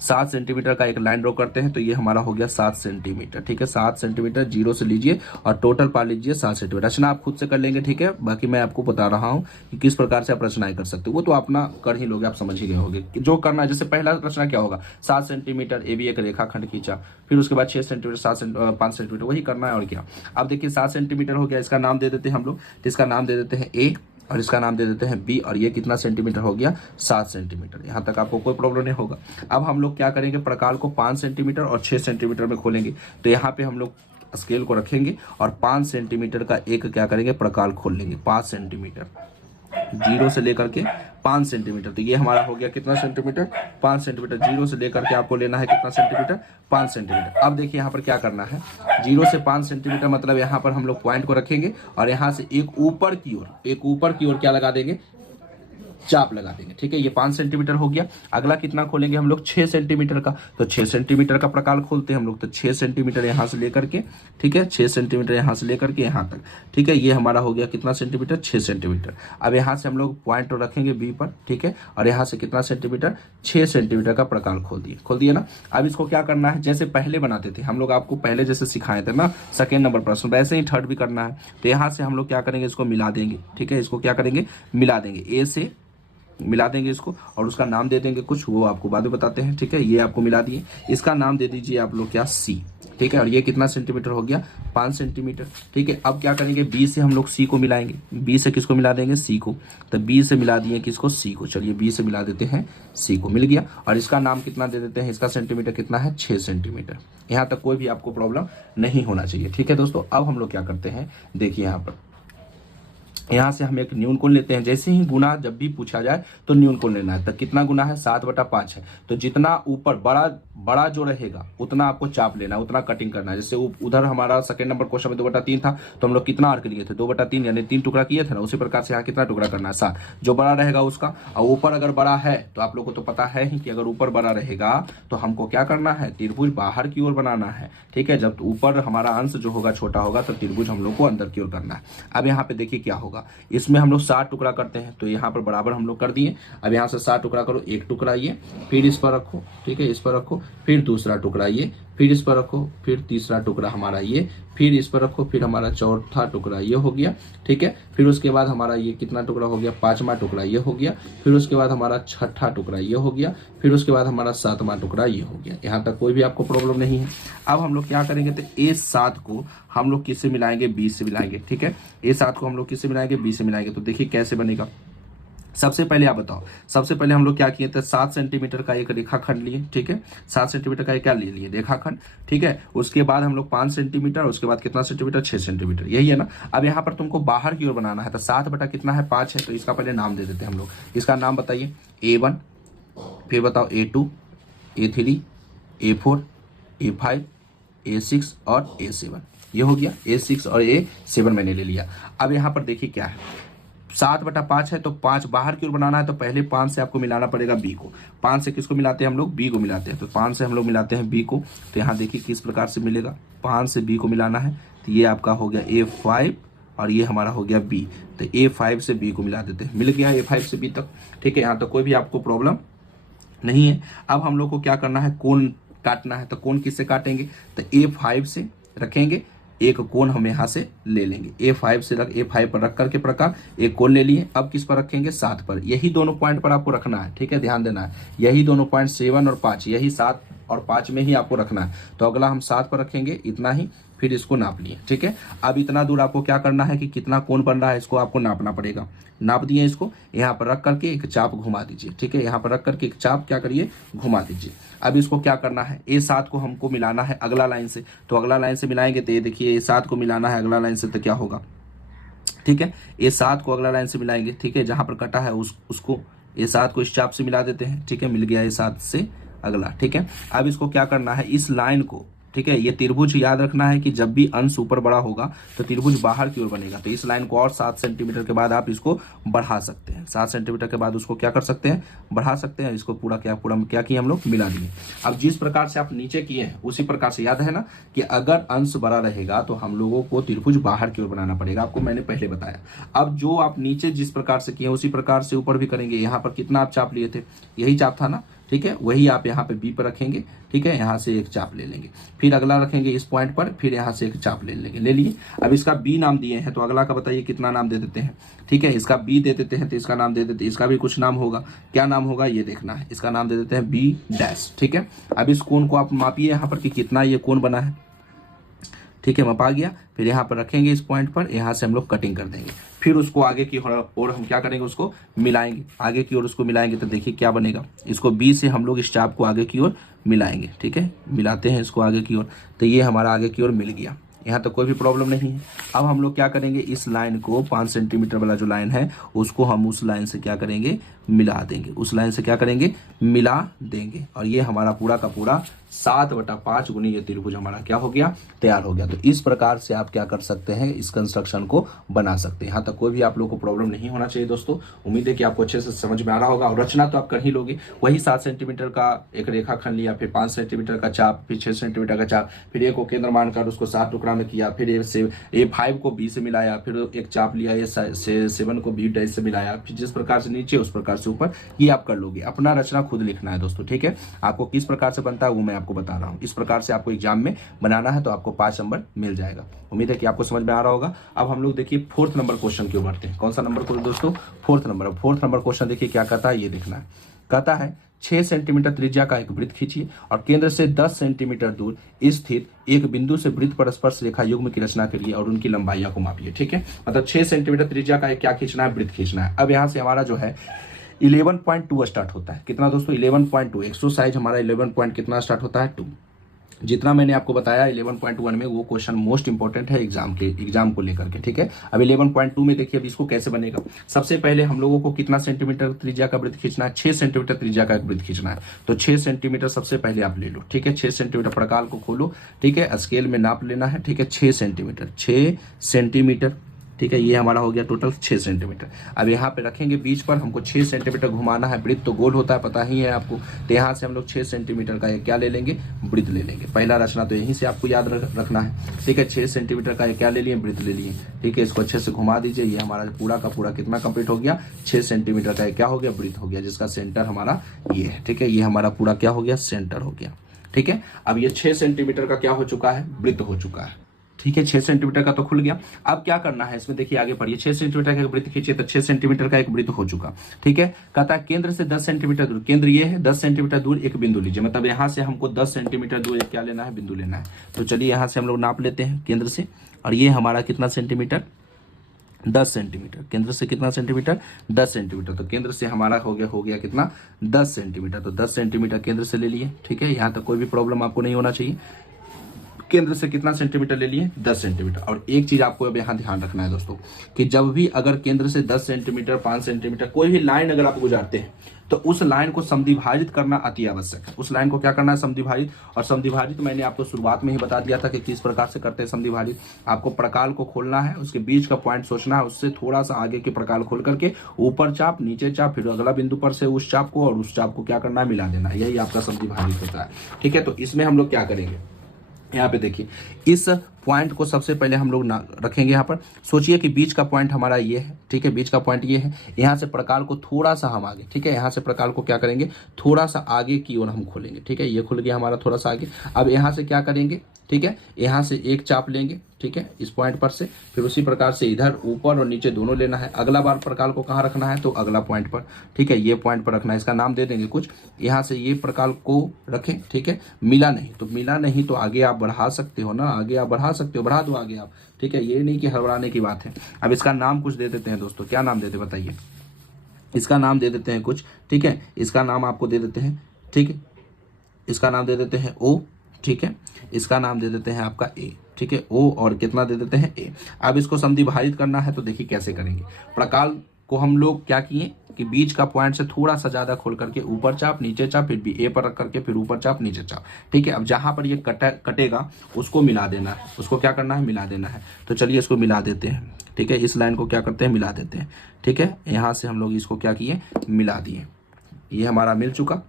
7 सेंटीमीटर का एक लाइन ड्रॉ करते हैं। तो ये हमारा हो गया 7 सेंटीमीटर, ठीक है। 7 सेंटीमीटर जीरो से लीजिए और टोटल पा लीजिए 7 सेंटीमीटर। रचना आप खुद से कर लेंगे, ठीक है। बाकी मैं आपको बता रहा हूँ कि किस प्रकार से आप रचनाएं कर सकते हो, वो तो अपना कर ही लोगे, आप समझ ही गए होंगे जो करना है। जैसे पहला रचना क्या होगा, 7 सेंटीमीटर ए बी एक रेखाखंड खींचा, फिर उसके बाद 6 सेंटीमीटर, 5 सेंटीमीटर, वही करना है और क्या। अब देखिए 7 सेंटीमीटर हो गया, इसका नाम दे देते हैं हम लोग, तो इसका नाम दे देते हैं ए, और इसका नाम दे देते हैं बी, और ये कितना सेंटीमीटर हो गया, 7 सेंटीमीटर। यहाँ तक आपको कोई प्रॉब्लम नहीं होगा। अब हम लोग क्या करेंगे, प्रकाल को 5 सेंटीमीटर और 6 सेंटीमीटर में खोलेंगे। तो यहाँ पे हम लोग स्केल को रखेंगे और 5 सेंटीमीटर का एक क्या करेंगे, प्रकाल खोल लेंगे, 5 सेंटीमीटर, जीरो से लेकर के 5 सेंटीमीटर। तो ये हमारा हो गया कितना सेंटीमीटर, 5 सेंटीमीटर। जीरो से लेकर के आपको लेना है कितना सेंटीमीटर, 5 सेंटीमीटर। अब देखिए यहाँ पर क्या करना है, जीरो से 5 सेंटीमीटर मतलब यहाँ पर हम लोग पॉइंट को रखेंगे और यहाँ से एक ऊपर की ओर क्या लगा देंगे, चाप लगा देंगे, ठीक है। ये 5 सेंटीमीटर हो गया। अगला कितना खोलेंगे हम लोग, 6 सेंटीमीटर का। तो 6 सेंटीमीटर का प्रकाल खोलते हैं हम लोग। तो 6 सेंटीमीटर यहाँ से लेकर के, ठीक है, 6 सेंटीमीटर यहाँ से लेकर के यहाँ तक, ठीक है। ये हमारा हो गया कितना सेंटीमीटर, 6 सेंटीमीटर। अब यहाँ से हम लोग पॉइंट रखेंगे बी पर, ठीक है, और यहाँ से कितना सेंटीमीटर, 6 सेंटीमीटर का प्रकाल खोल दिए ना। अब इसको क्या करना है, जैसे पहले बनाते थे हम लोग, आपको पहले जैसे सिखाए थे ना सेकेंड नंबर प्रश्न, वैसे ही थर्ड भी करना है। तो यहाँ से हम लोग क्या करेंगे, इसको मिला देंगे, ठीक है। इसको क्या करेंगे, मिला देंगे, ए से मिला देंगे इसको, और उसका नाम दे देंगे कुछ, वो आपको बाद में बताते हैं, ठीक है। ये आपको मिला दिए, इसका नाम दे दीजिए आप लोग क्या, सी, ठीक है। और ये कितना सेंटीमीटर हो गया, 5 सेंटीमीटर, ठीक है। अब क्या करेंगे, बी से हम लोग सी को मिलाएंगे। बी से किसको मिला देंगे, सी को। तो बी से मिला दिए किसको, सी को। चलिए बी से मिला देते हैं सी को, मिल गया। और इसका नाम कितना दे देते हैं, इसका सेंटीमीटर कितना है, 6 सेंटीमीटर। यहाँ तक कोई भी आपको प्रॉब्लम नहीं होना चाहिए, ठीक है दोस्तों। अब हम लोग क्या करते हैं, देखिए यहाँ से हम एक न्यून कोण लेते हैं। जैसे ही गुना जब भी पूछा जाए तो न्यून कोण लेना है। तो कितना गुना है, 7/5 है। तो जितना ऊपर बड़ा जो रहेगा उतना आपको चाप लेना है, उतना कटिंग करना है। जैसे उधर हमारा सेकंड नंबर क्वेश्चन में 2/3 था, तो हम लोग कितना अर्क लिए थे, 2/3 यानी 3 टुकड़ा किए थे ना। उसी प्रकार से यहाँ कितना टुकड़ा करना है, 7। जो बड़ा रहेगा उसका, और ऊपर अगर बड़ा है तो आप लोग को तो पता है ही कि अगर ऊपर बड़ा रहेगा तो हमको क्या करना है, त्रिभुज बाहर की ओर बनाना है, ठीक है। जब ऊपर हमारा अंश जो होगा छोटा होगा तो त्रिभुज हम लोग को अंदर की ओर करना है। अब यहाँ पे देखिए क्या होगा, इसमें हम लोग 7 टुकड़ा करते हैं। तो यहाँ पर बराबर हम लोग कर दिए। अब यहाँ से 7 टुकड़ा करो, एक टुकड़ा ये, फिर इस पर रखो, ठीक है, इस पर रखो, फिर दूसरा टुकड़ा ये, फिर इस पर रखो, फिर तीसरा टुकड़ा हमारा ये, फिर इस पर रखो, फिर हमारा चौथा टुकड़ा ये हो गया, ठीक है। फिर उसके बाद हमारा ये कितना टुकड़ा हो गया, पांचवा टुकड़ा ये हो गया, फिर उसके बाद हमारा छठा टुकड़ा ये हो गया, फिर उसके बाद हमारा सातवां टुकड़ा ये हो गया। यहाँ तक कोई भी आपको प्रॉब्लम नहीं है। अब हम लोग क्या करेंगे, तो A7 को हम लोग किससे मिलाएंगे, B से मिलाएंगे, ठीक है। A7 को हम लोग किससे मिलाएंगे, B से मिलाएंगे। तो देखिए कैसे बनेगा। सबसे पहले आप बताओ, सबसे पहले हम लोग क्या किए थे, 7 सेंटीमीटर का एक रेखाखंड लिए, ठीक है। 7 सेंटीमीटर का एक क्या ले लिए, रेखाखंड, ठीक है। उसके बाद हम लोग 5 सेंटीमीटर, उसके बाद कितना सेंटीमीटर, 6 सेंटीमीटर, यही है ना। अब यहाँ पर तुमको बाहर की ओर बनाना है, तो 7 बटा कितना है, 5 है। तो इसका पहले नाम दे देते हैं हम लोग। इसका नाम बताइए, A1, फिर बताओ A2, A3, A4, A5, A6 और A7। ये हो गया, A6 और A7 मैंने ले लिया। अब यहाँ पर देखिए क्या है, 7 बटा 5 है, तो 5 बाहर की ओर बनाना है, तो पहले 5 से आपको मिलाना पड़ेगा B को। 5 से किसको मिलाते हैं हम लोग, B को मिलाते हैं। तो 5 से हम लोग मिलाते हैं B को। तो यहाँ देखिए किस प्रकार से मिलेगा, 5 से B को मिलाना है, तो ये आपका हो गया A5 और ये हमारा हो गया B। तो A5 से B को मिला देते हैं, मिल गया A5 से B तक, ठीक है। यहाँ तक कोई भी आपको प्रॉब्लम नहीं है। अब हम लोग को क्या करना है, कोण काटना है। तो कोण किससे काटेंगे, तो A5 से रखेंगे, एक कोण हम यहाँ से ले लेंगे। A5 पर रख करके प्रकार एक कोण ले लिए। अब किस पर रखेंगे, 7 पर। यही दोनों पॉइंट पर आपको रखना है, ठीक है, ध्यान देना है। यही दोनों पॉइंट 7 और 5, यही 7 और 5 में ही आपको रखना है। तो अगला हम 7 पर रखेंगे, इतना ही, फिर इसको नाप लिए, ठीक है। अब इतना दूर आपको क्या करना है कि कितना कोण बन रहा है, इसको आपको नापना पड़ेगा। नाप दिए, इसको यहाँ पर रख करके एक चाप घुमा दीजिए, ठीक है। यहाँ पर रख करके एक चाप क्या करिए, घुमा दीजिए। अब इसको क्या करना है, A7 को हमको मिलाना है अगला लाइन से। तो अगला लाइन से मिलाएंगे, तो ये देखिए A7 को मिलाना है अगला लाइन से, तो क्या होगा, ठीक है। A7 को अगला लाइन से मिलाएंगे, ठीक है, जहां पर कटा है उसको A7 को इस चाप से मिला देते हैं, ठीक है। मिल गया A7 से अगला, ठीक है। अब इसको क्या करना है, इस लाइन को, ठीक है, ये त्रिभुज याद रखना है कि जब भी अंश ऊपर बड़ा होगा तो त्रिभुज बाहर की ओर बनेगा। तो इस लाइन को और 7 सेंटीमीटर के बाद आप इसको बढ़ा सकते हैं। 7 सेंटीमीटर के बाद उसको क्या कर सकते हैं, बढ़ा सकते हैं। इसको पूरा क्या किए हम लोग, मिला दिए। अब जिस प्रकार से आप नीचे किए हैं उसी प्रकार से याद है ना कि अगर अंश बड़ा रहेगा तो हम लोगों को त्रिभुज बाहर की ओर बनाना पड़ेगा, आपको मैंने पहले बताया। अब जो आप नीचे जिस प्रकार से किए उसी प्रकार से ऊपर भी करेंगे। यहाँ पर कितना आप चाप लिए थे, यही चाप था ना, ठीक है। वही आप यहाँ पे B पर रखेंगे, ठीक है। यहाँ से एक चाप ले लेंगे, फिर अगला रखेंगे इस पॉइंट पर, फिर यहाँ से एक चाप ले लेंगे, ले लिए। अब इसका B नाम दिए हैं, तो अगला का बताइए कितना नाम दे देते हैं, ठीक है। इसका B दे देते हैं, तो इसका नाम दे देते हैं, इसका भी कुछ नाम होगा। क्या नाम होगा ये देखना है। इसका नाम दे देते हैं B', ठीक है। अब इस कोण को आप मापिए यहाँ पर कि कितना ये कोण बना है, ठीक है, मपा गया। फिर यहाँ पर रखेंगे इस पॉइंट पर, यहाँ से हम लोग कटिंग कर देंगे। फिर उसको आगे की ओर हम क्या करेंगे, उसको मिलाएंगे, आगे की ओर उसको मिलाएंगे। तो देखिए क्या बनेगा, इसको B से हम लोग इस चाप को आगे की ओर मिलाएंगे, ठीक है। मिलाते हैं इसको आगे की ओर, तो ये हमारा आगे की ओर मिल गया। यहाँ तो कोई भी प्रॉब्लम नहीं है। अब हम लोग क्या करेंगे, इस लाइन को 5 सेंटीमीटर वाला जो लाइन है उसको हम उस लाइन से क्या करेंगे, मिला देंगे। उस लाइन से क्या करेंगे, मिला देंगे। और ये हमारा पूरा का पूरा 7 बटा 5 गुनी ये त्रिभुज हमारा क्या हो गया, तैयार हो गया। तो इस प्रकार से आप क्या कर सकते हैं, इस कंस्ट्रक्शन को बना सकते हैं। यहाँ तक कोई भी आप लोग को प्रॉब्लम नहीं होना चाहिए दोस्तों। उम्मीद है कि आपको अच्छे से समझ में आ रहा होगा। और रचना तो आप कर ही लोगे। वही 7 सेंटीमीटर का एक रेखाखंड लिया, फिर 5 सेंटीमीटर का चाप, फिर 6 सेंटीमीटर का चाप, फिर A को केंद्र मानकर उसको 7 टुकड़ा में किया, फिर A5 को B से मिलाया, फिर एक चाप लिया A7 को B' से मिलाया, फिर जिस प्रकार से नीचे उस प्रकार से ऊपर, ये आप कर लोगे। अपना रचना खुद लिखना है दोस्तों, ठीक है। आपको किस प्रकार से बनता है वो मैं आपको बता रहा हूँ। इस प्रकार से आपको एग्जाम में बनाना है तो आपको 5 नंबर मिल जाएगा। उम्मीद है कि आपको समझ में आ रहा होगा। अब हम लोग देखिए 4th नंबर क्वेश्चन की ओर बढ़ते हैं। कौन सा नंबर दोस्तों, 4th number. 4th number question देखिए क्या कहता है, ये देखना है। कहता है 6 सेंटीमीटर त्रिज्या का एक वृत्त खींचिए और केंद्र से 10 सेंटीमीटर दूर स्थित एक बिंदु से वृत्त पर स्पर्श रेखा युग्म की रचना करिए और उनकी लंबाइयों को मापिए, ठीक है। मतलब 6 सेंटीमीटर त्रिज्या का एक क्या खींचना है, वृत्त खींचना है। अब यहाँ से हमारा जो है 11.2 स्टार्ट होता है। कितना दोस्तों, 11.2। एक्सरसाइज हमारा 11 कितना स्टार्ट होता है, 2। जितना मैंने आपको बताया 11.1 में वो क्वेश्चन मोस्ट इंपॉर्टेंट है एग्जाम को लेकर के, ठीक है। अब 11.2 में देखिए अब इसको कैसे बनेगा। सबसे पहले हम लोगों को कितना सेंटीमीटर त्रिज्या का वृत्त खींचना है, 6 सेंटीमीटर त्रिज्या का एक वृत्त खींचना है। तो 6 सेंटीमीटर सबसे पहले आप ले लो, ठीक है। 6 सेंटीमीटर प्रकाल को खोलो, ठीक है, स्केल में नाप लेना है, ठीक है। 6 सेंटीमीटर, ठीक है। ये हमारा हो गया टोटल 6 सेंटीमीटर। अब यहाँ पे रखेंगे बीच पर, हमको 6 सेंटीमीटर घुमाना है। वृत्त तो गोल होता है, पता ही है आपको। तो यहाँ से हम लोग 6 सेंटीमीटर का एक क्या ले लेंगे, वृत्त ले लेंगे। पहला रचना तो यहीं से आपको याद रखना है, ठीक है। 6 सेंटीमीटर का एक क्या ले लिए, वृत्त ले लिए, ठीक है। इसको अच्छे से घुमा दीजिए। ये हमारा पूरा का पूरा कितना कंप्लीट हो गया, 6 सेंटीमीटर का एक क्या हो गया, वृत्त हो गया, जिसका सेंटर हमारा ये है, ठीक है। ये हमारा पूरा क्या हो गया, सेंटर हो गया, ठीक है। अब ये 6 सेंटीमीटर का क्या हो चुका है, वृत्त हो चुका है। ठीक है, 6 सेंटीमीटर का तो खुल गया। अब क्या करना है इसमें, देखिए आगे पढ़िए। 6 सेंटीमीटर का एक वृत्त खींचिए तो 6 सेंटीमीटर का एक वृत्त हो चुका। ठीक है, कहता है केंद्र से 10 सेंटीमीटर दूर, केंद्र ये है, 10 सेंटीमीटर दूर एक बिंदु लीजिए। मतलब यहाँ से हमको 10 सेंटीमीटर दूर एक क्या लेना है, बिंदु लेना है। तो चलिए यहाँ से हम लोग नाप लेते हैं केंद्र से, और ये हमारा कितना सेंटीमीटर, 10 सेंटीमीटर। केंद्र से कितना सेंटीमीटर, 10 सेंटीमीटर। तो केंद्र से हमारा हो गया कितना, 10 सेंटीमीटर। तो 10 सेंटीमीटर केंद्र से ले लिए। ठीक है, यहाँ तक कोई भी प्रॉब्लम आपको नहीं होना चाहिए। केंद्र से कितना सेंटीमीटर ले लिए, 10 सेंटीमीटर। और एक चीज आपको अब यहाँ ध्यान रखना है दोस्तों, कि जब भी अगर केंद्र से 10 सेंटीमीटर, 5 सेंटीमीटर कोई भी लाइन अगर आप गुजारते हैं, तो उस लाइन को समद्विभाजित करना अति आवश्यक है। उस लाइन को क्या करना है, समद्विभाजित। और समद्विभाजित मैंने आपको शुरुआत में ही बता दिया था कि किस प्रकार से करते हैं समद्विभाजित। आपको प्रकाल को खोलना है, उसके बीच का पॉइंट सोचना है, उससे थोड़ा सा आगे के प्रकाल खोल करके ऊपर चाप, नीचे चाप, फिर अगला बिंदु पर से उस चाप को, और उस चाप को क्या करना है, मिला देना है। यही आपका समद्विभाजित होता है। ठीक है, तो इसमें हम लोग क्या करेंगे, यहाँ पे देखिए, इस पॉइंट को सबसे पहले हम लोग रखेंगे यहाँ पर। सोचिए कि बीच का पॉइंट हमारा ये है। ठीक है, बीच का पॉइंट ये है। यहाँ से प्रकाल को थोड़ा सा हम आगे, ठीक है, यहाँ से प्रकाल को क्या करेंगे, थोड़ा सा आगे की ओर हम खोलेंगे। ठीक है, ये खुल गया हमारा थोड़ा सा आगे। अब यहाँ से क्या करेंगे, ठीक है, यहाँ से एक चाप लेंगे। ठीक है, इस पॉइंट पर से, फिर उसी प्रकार से इधर ऊपर और नीचे दोनों लेना है। अगला बार प्रकाल को कहाँ रखना है, तो अगला पॉइंट पर। ठीक है, ये पॉइंट पर रखना है, इसका नाम दे देंगे कुछ। यहाँ से ये प्रकाल को रखें। ठीक है, मिला नहीं तो आगे आप बढ़ा सकते हो ना, आगे आप बढ़ा सकते हो, बढ़ा दो आगे आप। ठीक है, ये नहीं कि हड़बड़ाने की बात है। अब इसका नाम कुछ दे देते हैं दोस्तों, क्या नाम देते बताइए। इसका नाम दे देते हैं कुछ। ठीक है, इसका नाम आपको दे देते हैं, ठीक है, इसका नाम दे देते हैं O। ठीक है, इसका नाम दे देते हैं आपका A। ठीक है, O और कितना दे देते हैं A। अब इसको समद्विभाजित करना है, तो देखिए कैसे करेंगे। प्रकाल को हम लोग क्या किए कि बीच का पॉइंट से थोड़ा सा ज्यादा खोल करके ऊपर चाप, नीचे चाप, फिर भी A पर रख करके फिर ऊपर चाप, नीचे चाप। ठीक है, अब जहां पर ये कटेगा उसको मिला देना है। उसको क्या करना है, मिला देना है। तो चलिए इसको मिला देते हैं। ठीक है, इस लाइन को क्या करते हैं, मिला देते हैं। ठीक है, यहाँ से हम लोग इसको क्या किए, मिला दिए। ये हमारा मिल चुका,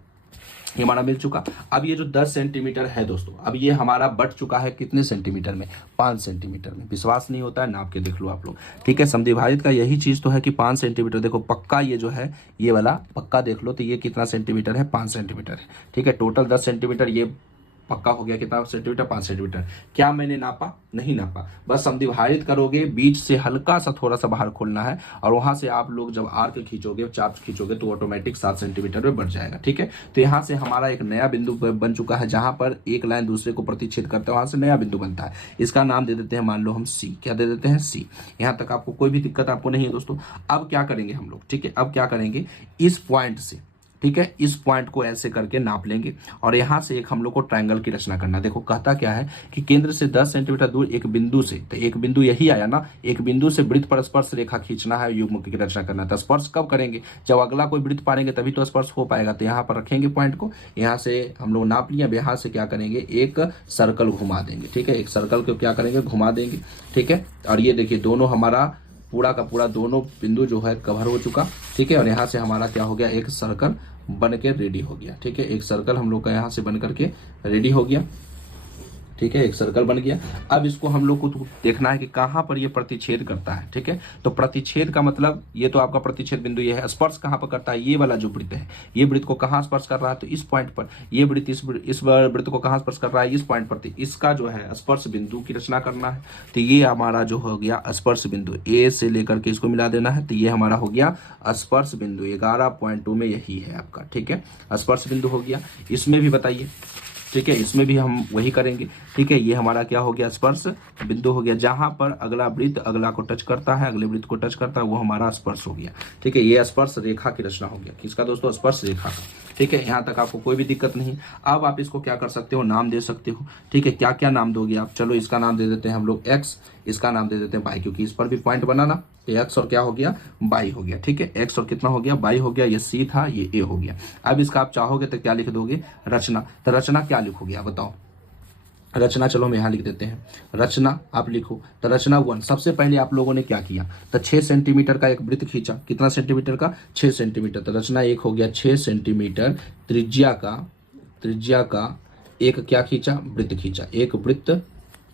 ये हमारा मिल चुका। अब ये जो 10 सेंटीमीटर है दोस्तों, अब ये हमारा बढ़ चुका है कितने सेंटीमीटर में, 5 सेंटीमीटर में। विश्वास नहीं होता है, नाप के देख लो आप लोग। ठीक है, समद्विभाजित का यही चीज तो है कि 5 सेंटीमीटर। देखो पक्का ये जो है, ये वाला पक्का देख लो, तो ये कितना सेंटीमीटर है, 5 सेंटीमीटर है। ठीक है, टोटल 10 सेंटीमीटर, ये पक्का हो गया कितना सेंटीमीटर, 5 सेंटीमीटर। क्या मैंने नापा, नहीं नापा, बस समद्विभाजित करोगे, बीच से हल्का सा थोड़ा सा बाहर खोलना है, और वहां से आप लोग जब आर्क खींचोगे, चाप खींचोगे, तो ऑटोमेटिक 7 सेंटीमीटर में बढ़ जाएगा। ठीक है, तो यहाँ से हमारा एक नया बिंदु बन चुका है, जहां पर एक लाइन दूसरे को प्रतिच्छेद करता है, वहां से नया बिंदु बनता है। इसका नाम दे देते हैं, मान लो हम C। क्या दे देते हैं, C। यहाँ तक आपको कोई भी दिक्कत आपको नहीं है दोस्तों। अब क्या करेंगे हम लोग, ठीक है, अब क्या करेंगे, इस पॉइंट से, ठीक है, इस पॉइंट को ऐसे करके नाप लेंगे, और यहां से एक हम लोग को ट्रायंगल की रचना करना। देखो कहता क्या है कि केंद्र से 10 सेंटीमीटर दूर एक बिंदु से, तो एक बिंदु यही आया ना, एक बिंदु से वृत्त पर स्पर्श रेखा खींचना है, युग्म की रचना करना है। तो स्पर्श कब करेंगे, जब अगला कोई वृत्त पाएंगे तभी तो स्पर्श हो पाएगा। तो यहाँ पर रखेंगे पॉइंट को, यहाँ से हम लोग नाप लिया। अब यहाँ से क्या करेंगे, एक सर्कल घुमा देंगे। ठीक है, एक सर्कल को क्या करेंगे, घुमा देंगे। ठीक है, और ये देखिए दोनों हमारा पूरा का पूरा दोनों बिंदु जो है कवर हो चुका। ठीक है, और यहाँ से हमारा क्या हो गया, एक सर्कल बन के रेडी हो गया। ठीक है, एक सर्कल हम लोग का यहाँ से बन करके रेडी हो गया। ठीक है, एक सर्कल बन गया। अब इसको हम लोग को देखना है कि कहाँ पर ये प्रतिच्छेद करता है। ठीक है, तो प्रतिच्छेद का मतलब ये तो आपका प्रतिच्छेद बिंदु ये है। स्पर्श कहाँ पर करता है, ये वाला जो वृत्त है, ये वृत्त को कहाँ स्पर्श कर रहा है, तो इस पॉइंट पर। ये वृत्त इस वृत्त को कहाँ स्पर्श कर रहा है, इस पॉइंट पर। इसका जो है स्पर्श बिंदु की रचना करना है। तो ये हमारा जो हो गया स्पर्श बिंदु, A से लेकर के इसको मिला देना है। तो ये हमारा हो गया स्पर्श बिंदु। 11.2 में यही है आपका। ठीक है, स्पर्श बिंदु हो गया। इसमें भी बताइए, ठीक है, इसमें भी हम वही करेंगे। ठीक है, ये हमारा क्या हो गया, स्पर्श बिंदु हो गया। जहां पर अगला वृत्त अगला को टच करता है, अगले वृत्त को टच करता है, वो हमारा स्पर्श हो गया। ठीक है, ये स्पर्श रेखा की रचना हो गया। किसका दोस्तों, स्पर्श रेखा का। ठीक है, यहाँ तक आपको कोई भी दिक्कत नहीं। अब आप इसको क्या कर सकते हो, नाम दे सकते हो। ठीक है, क्या क्या नाम दोगे आप, चलो इसका नाम दे देते हैं हम लोग X, इसका नाम दे देते हैं Y, क्योंकि इस पर भी पॉइंट बना ना, तो X और क्या हो गया, Y हो गया। ठीक है, X और कितना हो गया, Y हो गया। ये C था, ये A हो गया। अब इसका आप चाहोगे तो क्या लिख दोगे, रचना। तो रचना क्या लिखोगे आप बताओ, रचना चलो हम यहाँ लिख देते हैं, रचना आप लिखो। तो रचना 1, सबसे पहले आप लोगों ने क्या किया, तो 6 सेंटीमीटर का एक वृत्त खींचा। कितना सेंटीमीटर का, 6 सेंटीमीटर। तो रचना 1 हो गया 6 सेंटीमीटर त्रिज्या का एक क्या खींचा, वृत्त खींचा, एक वृत्त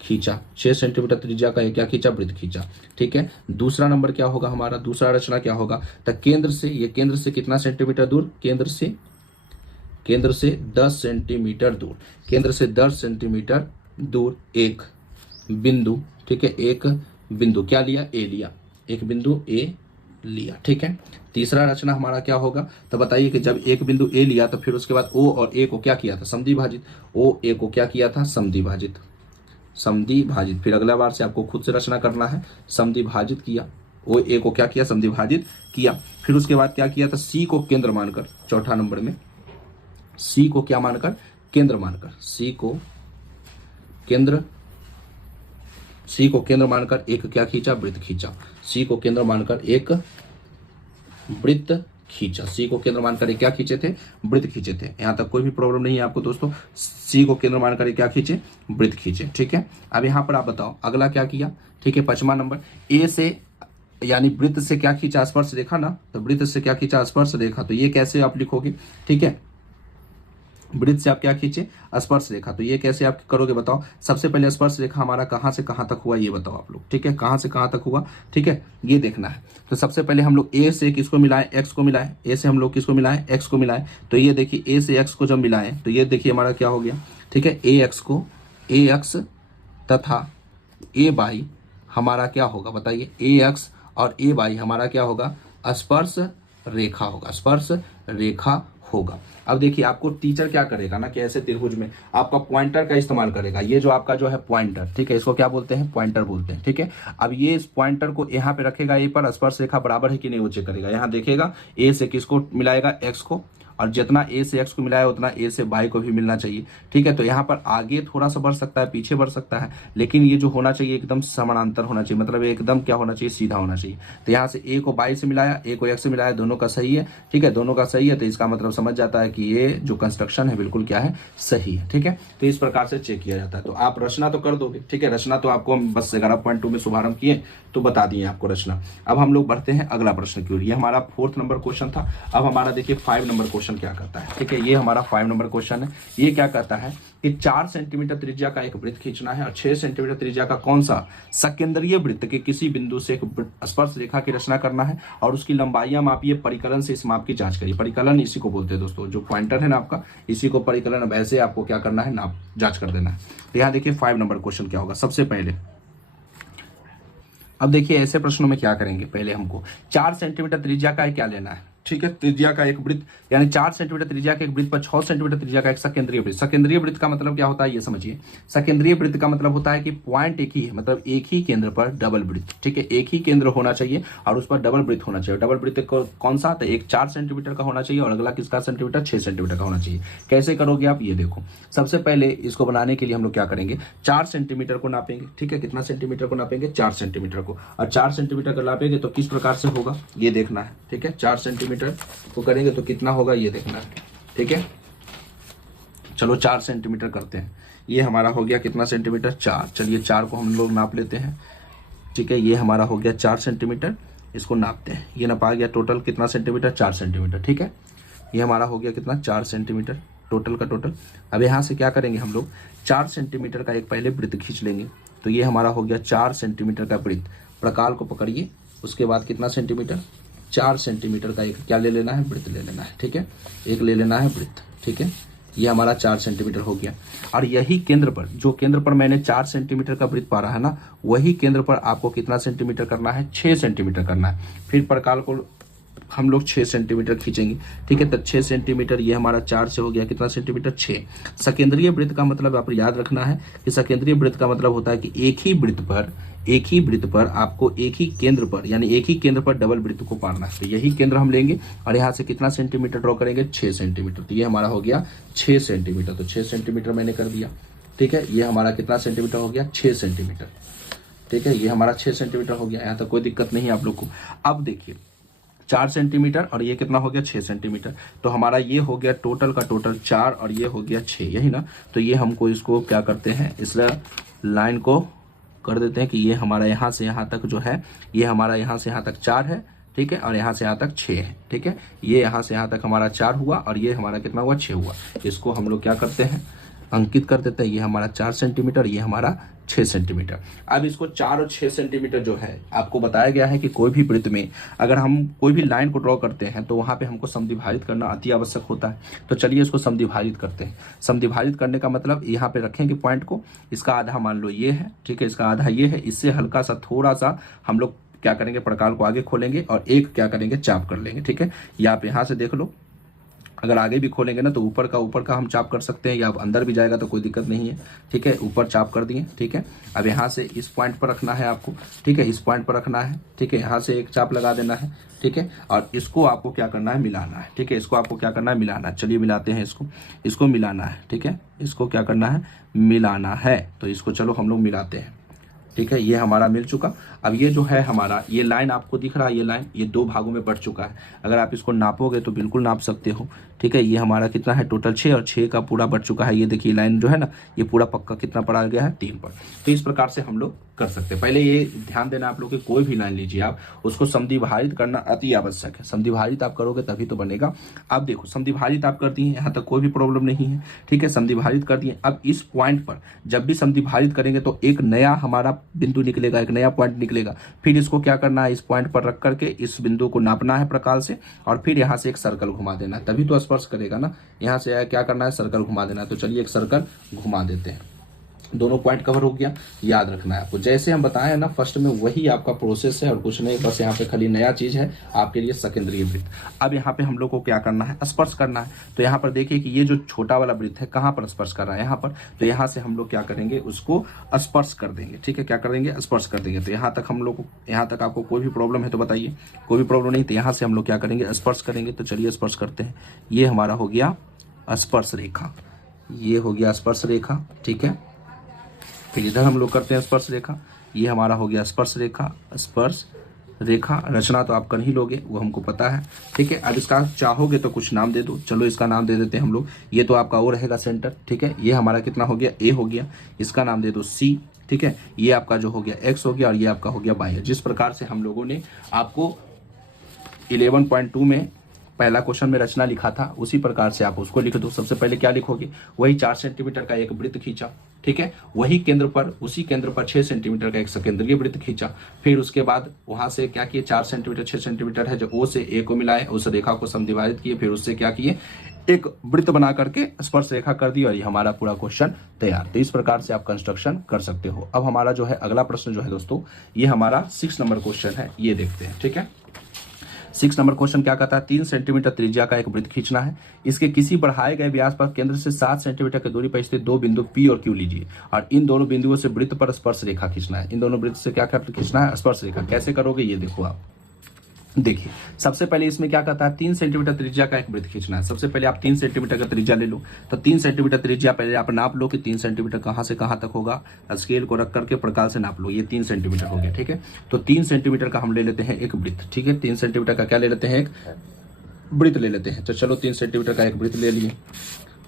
खींचा। 6 सेंटीमीटर त्रिज्या का एक क्या खींचा, वृत्त खींचा। ठीक है, दूसरा नंबर क्या होगा हमारा, दूसरा रचना क्या होगा, तो केंद्र से, ये केंद्र से कितना सेंटीमीटर दूर, केंद्र से केंद्र से 10 सेंटीमीटर दूर, केंद्र से 10 सेंटीमीटर दूर एक बिंदु, ठीक है, एक बिंदु क्या लिया, ए लिया, एक बिंदु ए लिया, ठीक है। तीसरा रचना हमारा क्या होगा, तो बताइए कि जब एक बिंदु ए लिया तो फिर उसके बाद ओ और ए को क्या किया था, समद्वि भाजित, ओ ए को क्या किया था, समद्वि भाजित, समद्वि भाजित। फिर अगला बार से आपको खुद से रचना करना है, समद्वि भाजित किया, ओ ए को क्या किया, समद्वि भाजित किया। फिर उसके बाद क्या किया था, सी को केंद्र मानकर, चौथा नंबर में सी को क्या मानकर, केंद्र मानकर, सी को केंद्र मानकर एक क्या खींचा, वृत्त खींचा, सी को केंद्र मानकर एक वृत्त खींचा, सी को केंद्र मानकर एक क्या खींचे थे, वृत्त खींचे थे। यहां तक कोई भी प्रॉब्लम नहीं है आपको दोस्तों, सी को केंद्र मानकर एक क्या खींचे, वृत्त खींचे, ठीक है। अब यहां पर आप बताओ अगला क्या किया, ठीक है, 5वां नंबर, ए से यानी वृत्त से क्या खींचा, स्पर्श रेखा ना, तो वृत्त से क्या खींचा, स्पर्श रेखा, तो ये कैसे आप लिखोगे, ठीक है, वृत्त से आप क्या खींचे, स्पर्श रेखा, तो ये कैसे आप करोगे बताओ। सबसे पहले स्पर्श रेखा हमारा कहां से कहां तक हुआ ये बताओ आप लोग, ठीक है, कहां से कहां तक हुआ, ठीक है, ये देखना है। तो सबसे पहले हम लोग ए से किसको मिलाएं, एक्स को मिलाएं, ए से हम लोग किसको मिलाएं, एक्स को मिलाएं, तो ये देखिए ए से एक्स को जब मिलाएं तो ये देखिए हमारा क्या हो गया, ठीक है, ए एक्स तथा ए वाई हमारा क्या होगा बताइए, ए एक्स और ए वाई हमारा क्या होगा, स्पर्श रेखा होगा, स्पर्श रेखा होगा। अब देखिए आपको टीचर क्या करेगा ना कि ऐसे त्रिभुज में आपका पॉइंटर का इस्तेमाल करेगा, ये जो आपका जो है पॉइंटर, ठीक है, इसको क्या बोलते हैं, पॉइंटर बोलते हैं, ठीक है। अब ये इस पॉइंटर को यहाँ पे रखेगा, ए पर स्पर्श रेखा बराबर है कि नहीं वो चेक करेगा। यहाँ देखेगा ए से किसको मिलाएगा, एक्स को, और जितना ए से एक्स को मिलाया उतना ए से वाई को भी मिलना चाहिए, ठीक है। तो यहाँ पर आगे थोड़ा सा बढ़ सकता है, पीछे बढ़ सकता है, लेकिन ये जो होना चाहिए एकदम समानांतर होना चाहिए, मतलब एकदम क्या होना चाहिए, सीधा होना चाहिए। तो यहाँ से ए को वाई से मिलाया, ए को एक्स से मिलाया, दोनों का सही है, ठीक है, दोनों का सही है, तो इसका मतलब समझ जाता है कि ये जो कंस्ट्रक्शन है बिल्कुल क्या है, सही है, ठीक है। तो इस प्रकार से चेक किया जाता है। तो आप रचना तो कर दोगे, ठीक है, रचना तो आपको हम बस 11.2 में शुभारंभ किए तो बता दिए आपको रचना। अब हम लोग बढ़ते हैं अगला प्रश्न की ओर। ये हमारा 4th नंबर क्वेश्चन था। अब हमारा देखिए 5 नंबर क्वेश्चन क्या करता है, ठीक है, ये हमारा 5 नंबर क्वेश्चन है। ये क्या कहता है कि 4 सेंटीमीटर त्रिज्या का एक वृत्त खींचना है और 6 सेंटीमीटर त्रिज्या का कौन सा सकेंद्रीय वृत्त के किसी बिंदु से एक स्पर्श रेखा की रचना करना है और उसकी लंबाइयां मापिए, परिकलन से इस माप की जांच करिए। परिकलन इसी को बोलते हैं दोस्तों, जो पॉइंटर है ना आपका, इसी को परिकलन, वैसे आपको क्या करना है, नाप जांच कर देना है। तो यहाँ देखिए 5 नंबर क्वेश्चन क्या होगा। सबसे पहले अब देखिए ऐसे प्रश्नों में क्या करेंगे, पहले हमको 4 सेंटीमीटर त्रिज्या का क्या लेना है, ठीक है, त्रिज्या का एक वृत्त, यानी 4 सेंटीमीटर त्रिज्या के एक वृत्त पर 6 सेंटीमीटर त्रिज्या का एक सकेंद्रीय वृत्त। सकेंद्रीय वृत्त का मतलब क्या होता है ये समझिए। सकेंद्रीय वृत्त का मतलब होता है कि पॉइंट एक ही है, मतलब एक ही केंद्र पर डबल वृत्त, ठीक है, एक ही केंद्र होना चाहिए और उस पर डबल वृत्त होना चाहिए। डबल वृत्त कौन सा, तो एक 4 सेंटीमीटर का होना चाहिए और अगला किसका सेंटीमीटर, 6 सेंटीमीटर का होना चाहिए। कैसे करोगे आप, ये देखो, सबसे पहले इसको बनाने के लिए हम लोग क्या करेंगे, 4 सेंटीमीटर को नापेंगे, ठीक है, कितना सेंटीमीटर को नापेंगे, 4 सेंटीमीटर को, और 4 सेंटीमीटर को नापेंगे तो किस प्रकार से होगा ये देखना है, ठीक है। 4 सेंटीमीटर को करेंगे तो कितना होगा ये देखना है, ठीक है। चलो 4 सेंटीमीटर करते हैं, ये हमारा हो गया कितना सेंटीमीटर, 4। चलिए 4 को हम लोग नाप लेते हैं, ठीक है, ये हमारा हो गया 4 सेंटीमीटर, इसको नापते हैं। ये नापा गया टोटल कितना सेंटीमीटर, 4 सेंटीमीटर, ठीक है। ये हमारा हो गया कितना, 4 सेंटीमीटर टोटल का टोटल। अब यहाँ से क्या करेंगे हम लोग, 4 सेंटीमीटर का एक पहले वृत्त खींच लेंगे, तो ये हमारा हो गया 4 सेंटीमीटर का वृत्त। प्रकाल को पकड़िए, उसके बाद कितना सेंटीमीटर, 4 सेंटीमीटर का एक क्या ले लेना है, वृत्त ले लेना है, ठीक है, एक ले लेना है वृत्त, ठीक है। ये हमारा 4 सेंटीमीटर हो गया और यही केंद्र पर, जो केंद्र पर मैंने 4 सेंटीमीटर का वृत्त पा रहा है ना, वही केंद्र पर आपको कितना सेंटीमीटर करना है, 6 सेंटीमीटर करना है। फिर प्रकाल को हम लोग 6 सेंटीमीटर खींचेंगे, ठीक है, तो 6 सेंटीमीटर, ये हमारा 4 से हो गया कितना सेंटीमीटर, 6। सकेंद्रीय वृत्त का मतलब आप याद रखना है कि सकेंद्रीय वृत्त का मतलब होता है कि एक ही वृत्त पर आपको एक ही केंद्र पर, यानी एक ही केंद्र पर डबल वृत्त को पाना है। तो यही केंद्र हम लेंगे और यहाँ से कितना सेंटीमीटर ड्रॉ करेंगे, 6 सेंटीमीटर। तो ये हमारा हो गया 6 सेंटीमीटर, तो 6 सेंटीमीटर मैंने कर दिया, ठीक है। ये हमारा कितना सेंटीमीटर हो गया, 6 सेंटीमीटर, ठीक है, ये हमारा 6 सेंटीमीटर हो गया। यहाँ तक कोई दिक्कत नहीं है आप लोग को। अब देखिए 4 सेंटीमीटर और ये कितना हो गया, 6 सेंटीमीटर, तो हमारा ये हो गया टोटल का टोटल 4 और ये हो गया 6, यही ना। तो ये हमको इसको क्या करते हैं, इस लाइन को कर देते हैं कि ये हमारा यहाँ से यहाँ तक जो है, ये हमारा यहाँ से यहाँ तक 4 है, ठीक है, और यहाँ से यहाँ तक 6 है, ठीक है। ये यहाँ से यहाँ तक हमारा 4 हुआ और ये हमारा कितना हुआ, 6 हुआ। इसको हम लोग क्या करते हैं, अंकित कर देते हैं। ये हमारा 4 सेंटीमीटर, ये हमारा 6 सेंटीमीटर। अब इसको 4 और 6 सेंटीमीटर जो है आपको बताया गया है कि कोई भी वृत्त में अगर हम कोई भी लाइन को ड्रॉ करते हैं तो वहां पे हमको समद्विभाजित करना अति आवश्यक होता है। तो चलिए इसको समद्विभाजित करते हैं। समद्विभाजित करने का मतलब यहाँ पे रखेंगे पॉइंट को, इसका आधा मान लो ये है, ठीक है, इसका आधा ये है, इससे हल्का सा थोड़ा सा हम लोग क्या करेंगे, प्रकाल को आगे खोलेंगे और एक क्या करेंगे, चाप कर लेंगे, ठीक है। या आप यहाँ से देख लो, अगर आगे भी खोलेंगे ना तो ऊपर का हम चाप कर सकते हैं, या अंदर भी जाएगा तो कोई दिक्कत नहीं है, ठीक है। ऊपर चाप कर दिए, ठीक है। अब यहाँ से इस पॉइंट पर रखना है आपको, ठीक है, इस पॉइंट पर रखना है, ठीक है। यहाँ से एक चाप लगा देना है, ठीक है। और इसको आपको क्या करना है, मिलाना है, ठीक है। इसको आपको क्या करना है, मिलाना है। चलिए मिलाते हैं इसको मिलाना है, ठीक है। इसको क्या करना है, मिलाना है। तो इसको चलो हम लोग मिलाते हैं, ठीक है। ये हमारा मिल चुका। अब ये जो है हमारा, ये लाइन आपको दिख रहा है, ये लाइन ये 2 भागों में बढ़ चुका है। अगर आप इसको नापोगे तो बिल्कुल नाप सकते हो, ठीक है। ये हमारा कितना है, टोटल 6, और 6 का पूरा बढ़ चुका है। ये देखिए लाइन जो है ना, ये पूरा पक्का कितना पड़ा गया है, 3 पर। तो इस प्रकार से हम लोग कर सकते हैं। पहले ये ध्यान देना आप लोग कि कोई भी लाइन लीजिए आप, उसको समद्विभाजित करना अति आवश्यक है। समद्विभाजित आप करोगे तभी तो बनेगा। अब देखो समद्विभाजित आप कर दिए, यहाँ तक कोई भी प्रॉब्लम नहीं है, ठीक है। समद्विभाजित कर दिए। अब इस पॉइंट पर जब भी समद्विभाजित करेंगे तो एक नया हमारा बिंदु निकलेगा, एक नया पॉइंट निकलेगा। फिर इसको क्या करना है, इस पॉइंट पर रख करके इस बिंदु को नापना है प्रकाल से, और फिर यहाँ से एक सर्कल घुमा देना है, तभी तो स्पर्श करेगा ना। यहाँ से क्या करना है, सर्कल घुमा देना है। तो चलिए एक सर्कल घुमा देते हैं। दोनों पॉइंट कवर हो गया। याद रखना है आपको, जैसे हम बताए हैं ना फर्स्ट में, वही आपका प्रोसेस है और कुछ नहीं। बस यहाँ पे खाली नया चीज है आपके लिए, सकेंद्रीय वृत्त। अब यहाँ पे हम लोग को क्या करना है, स्पर्श करना है। तो यहाँ पर देखिए कि ये जो छोटा वाला वृत्त है कहाँ पर स्पर्श कर रहा है, यहाँ पर। तो यहाँ से हम लोग क्या करेंगे, उसको स्पर्श कर देंगे, ठीक है। क्या कर देंगे, स्पर्श कर देंगे। तो यहाँ तक हम लोग को, यहाँ तक आपको कोई भी प्रॉब्लम है तो बताइए। कोई भी प्रॉब्लम नहीं, तो यहाँ से हम लोग क्या करेंगे, स्पर्श करेंगे। तो चलिए स्पर्श करते हैं। ये हमारा हो गया स्पर्श रेखा, ये हो गया स्पर्श रेखा, ठीक है। फिर इधर हम लोग करते हैं स्पर्श रेखा। ये हमारा हो गया स्पर्श रेखा। स्पर्श रेखा रचना तो आप कर ही लोगे, वो हमको पता है, ठीक है। अब इसका चाहोगे तो कुछ नाम दे दो। चलो इसका नाम दे देते हैं हम लोग। ये तो आपका वो रहेगा सेंटर, ठीक है। ये हमारा कितना हो गया, ए हो गया। इसका नाम दे दो सी, ठीक है। ये आपका जो हो गया एक्स हो गया, और ये आपका हो गया वाई। जिस प्रकार से हम लोगों ने आपको 11.2 में पहला क्वेश्चन में रचना लिखा था, उसी प्रकार से आप उसको लिख दो। सबसे पहले क्या लिखोगे, वही 4 सेंटीमीटर का एक वृत्त खींचा, ठीक है। वही केंद्र पर, उसी केंद्र पर 6 सेंटीमीटर का एक सकेंद्रीय वृत्त खींचा। फिर उसके बाद वहां से क्या किए, 4 सेंटीमीटर 6 सेंटीमीटर है जो ओ से ए को मिलाए, उस रेखा को समद्विभाजित किए। फिर उससे क्या किए, एक वृत्त बना करके स्पर्श रेखा कर दी, और ये हमारा पूरा क्वेश्चन तैयार। तो इस प्रकार से आप कंस्ट्रक्शन कर सकते हो। अब हमारा जो है अगला प्रश्न जो है दोस्तों, ये हमारा 6 नंबर क्वेश्चन है, ये देखते हैं, ठीक है। 6 नंबर क्वेश्चन क्या कहता है, 3 सेंटीमीटर त्रिज्या का एक वृत्त खींचना है। इसके किसी बढ़ाए गए व्यास पर केंद्र से 7 सेंटीमीटर की दूरी पर स्थित 2 बिंदु P और Q लीजिए, और इन दोनों बिंदुओं से वृत्त पर स्पर्श रेखा खींचना है। इन दोनों वृत्त से क्या खींचना है, स्पर्श रेखा। कैसे करोगे ये देखो आप। देखिए सबसे पहले इसमें क्या कहता है, 3 सेंटीमीटर त्रिज्या का एक वृत्त खींचना है। सबसे पहले आप 3 सेंटीमीटर का त्रिज्या ले लो। तो 3 सेंटीमीटर त्रिज्या पहले आप नाप लो कि 3 सेंटीमीटर कहां से कहां तक होगा। स्केल को रख करके प्रकाल से नाप लो। ये 3 सेंटीमीटर हो गया, ठीक है। तो 3 सेंटीमीटर का हम ले लेते हैं एक वृत्त, ठीक है। 3 सेंटीमीटर का क्या ले लेते हैं, एक वृत्त ले लेते हैं। तो चलो 3 सेंटीमीटर का एक वृत्त ले लिए,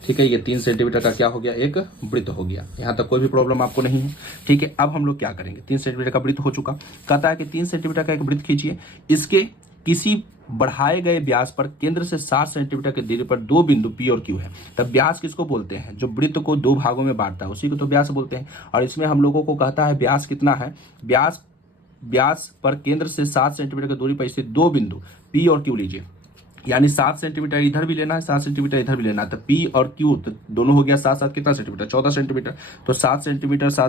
ठीक है। ये 3 सेंटीमीटर का क्या हो गया, एक वृत्त हो गया। यहाँ तक कोई भी प्रॉब्लम आपको नहीं है, ठीक है। अब हम लोग क्या करेंगे, 3 सेंटीमीटर का वृत्त हो चुका। कहता है कि 3 सेंटीमीटर का एक वृत्त खींचिए। इसके किसी बढ़ाए गए व्यास पर केंद्र से 7 सेंटीमीटर की दूरी पर 2 बिंदु P और Q है। तब व्यास किसको बोलते हैं, जो वृत्त को 2 भागों में बांटता है उसी को तो व्यास बोलते हैं। और इसमें हम लोगों को कहता है व्यास कितना है, व्यास पर केंद्र से 7 सेंटीमीटर की दूरी पर स्थित 2 बिंदु P और Q लीजिए। यानी 7 सेंटीमीटर इधर भी लेना है, 7 सेंटीमीटर इधर भी लेना है। तो P और Q तो दोनों हो गया 7 कितना सेंटीमीटर, 14 सेंटीमीटर। तो 7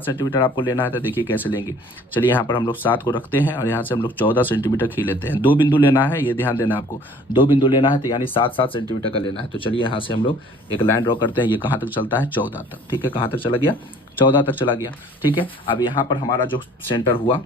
सेंटीमीटर आपको लेना है। तो देखिए कैसे लेंगे। चलिए यहाँ पर हम लोग 7 को रखते हैं, और यहाँ से हम लोग 14 सेंटीमीटर खींच लेते हैं। 2 बिंदु लेना है, ये ध्यान देना आपको। 2 बिंदु लेना है, तो यानी 7 सेंटीमीटर का लेना है। तो चलिए यहाँ से हम लोग एक लाइन ड्रॉ करते हैं। ये कहाँ तक चलता है, 14 तक, ठीक है। कहाँ तक चला गया, 14 तक चला गया, ठीक है। अब यहाँ पर हमारा जो सेंटर हुआ,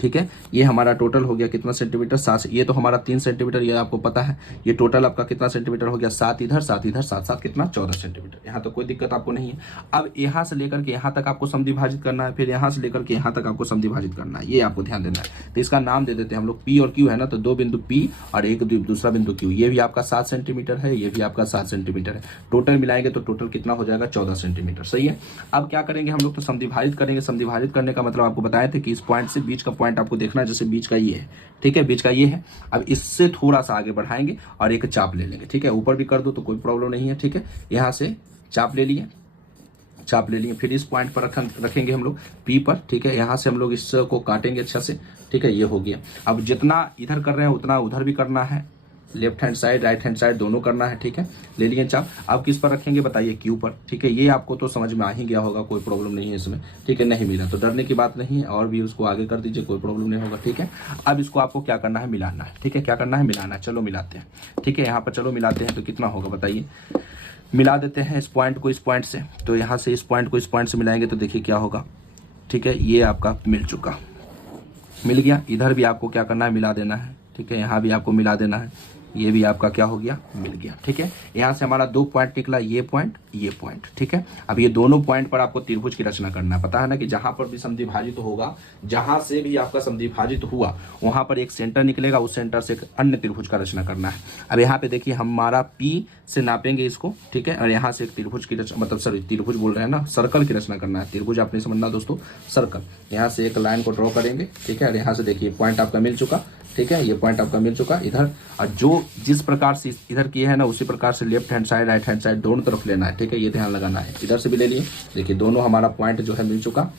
ठीक है, ये हमारा टोटल हो गया कितना सेंटीमीटर, 7। ये तो हमारा 3 सेंटीमीटर, ये आपको पता है। ये टोटल आपका कितना सेंटीमीटर हो गया, 7 इधर 7 इधर, 7 कितना 14 सेंटीमीटर। यहाँ तो कोई दिक्कत आपको नहीं है। अब यहाँ से लेकर के यहाँ तक आपको समद्विभाजित करना है, फिर यहाँ से लेकर के यहाँ तक आपको समद्विभाजित करना है। ये आपको ध्यान देना है। तो इसका नाम दे देते हैं हम लोग P और Q है ना। तो 2 बिंदु P और एक दूसरा बिंदु Q। ये भी आपका 7 सेंटीमीटर है, ये भी आपका 7 सेंटीमीटर है। टोटल मिलाएंगे तो टोटल कितना हो जाएगा, 14 सेंटीमीटर। सही है। अब क्या करेंगे हम लोग, तो समद्विभाजित करेंगे। समद्विभाजित करने का मतलब आपको बताए थे कि इस पॉइंट से बीच का पॉइंट आपको देखना है, जैसे बीच का ये है, ठीक है, बीच का ये है। अब इससे थोड़ा सा आगे बढ़ाएंगे और एक चाप ले लेंगे, ठीक है। ऊपर भी कर दो तो कोई प्रॉब्लम नहीं है, ठीक है। यहाँ से चाप ले लिए, चाप ले लिए। फिर इस पॉइंट पर रखेंगे हम लोग पी पर, ठीक है। यहाँ से हम लोग इसको काटेंगे अच्छा से, ठीक है। ये हो गया। अब जितना इधर कर रहे हैं उतना उधर भी करना है, left hand side right hand side दोनों करना है, ठीक है। ले लिए चाप। अब किस पर रखेंगे बताइए, क्यू पर, ठीक है। ये आपको तो समझ में आ ही गया होगा, कोई प्रॉब्लम नहीं है इसमें, ठीक है। नहीं मिला तो डरने की बात नहीं है, और भी उसको आगे कर दीजिए, कोई प्रॉब्लम नहीं होगा, ठीक है। अब इसको आपको क्या करना है, मिलाना है, ठीक है। क्या करना है, मिलाना है। चलो मिलाते हैं, ठीक है। यहाँ पर चलो मिलाते हैं तो कितना होगा बताइए। मिला देते हैं इस पॉइंट को इस पॉइंट से, तो यहाँ से इस पॉइंट को इस पॉइंट से मिलाएंगे तो देखिए क्या होगा, ठीक है। ये आपका मिल चुका, मिल गया। इधर भी आपको क्या करना है, मिला देना है, ठीक है। यहाँ भी आपको मिला देना है, ये भी आपका क्या हो गया, मिल गया, ठीक है। यहाँ से हमारा 2 पॉइंट निकला, ये पॉइंट, ठीक है। अब ये दोनों पॉइंट पर आपको त्रिभुज की रचना करना है। पता है ना कि जहां पर भी समद्विभाजित होगा, जहां से भी आपका समद्विभाजित हुआ वहां पर एक सेंटर निकलेगा, उस सेंटर से एक अन्य त्रिभुज का रचना करना है। अब यहाँ पे देखिए हमारा P से नापेंगे इसको, ठीक है। और यहाँ से एक त्रिभुज की रचना, मतलब सॉरी त्रिभुज बोल रहे हैं ना, सर्कल की रचना करना है। त्रिभुज आपने समझना दोस्तों, सर्कल। यहाँ से एक लाइन को ड्रॉ करेंगे, ठीक है। और यहाँ से देखिए पॉइंट आपका मिल चुका, ठीक है। ये पॉइंट आपका मिल चुका इधर, और जो जिस प्रकार से इधर किए है ना उसी प्रकार से left hand side right hand side दोनों तरफ लेना है, ठीक है। ये ध्यान लगाना है। इधर से भी ले लिए, देखिए दोनों हमारा पॉइंट जो है मिल चुका,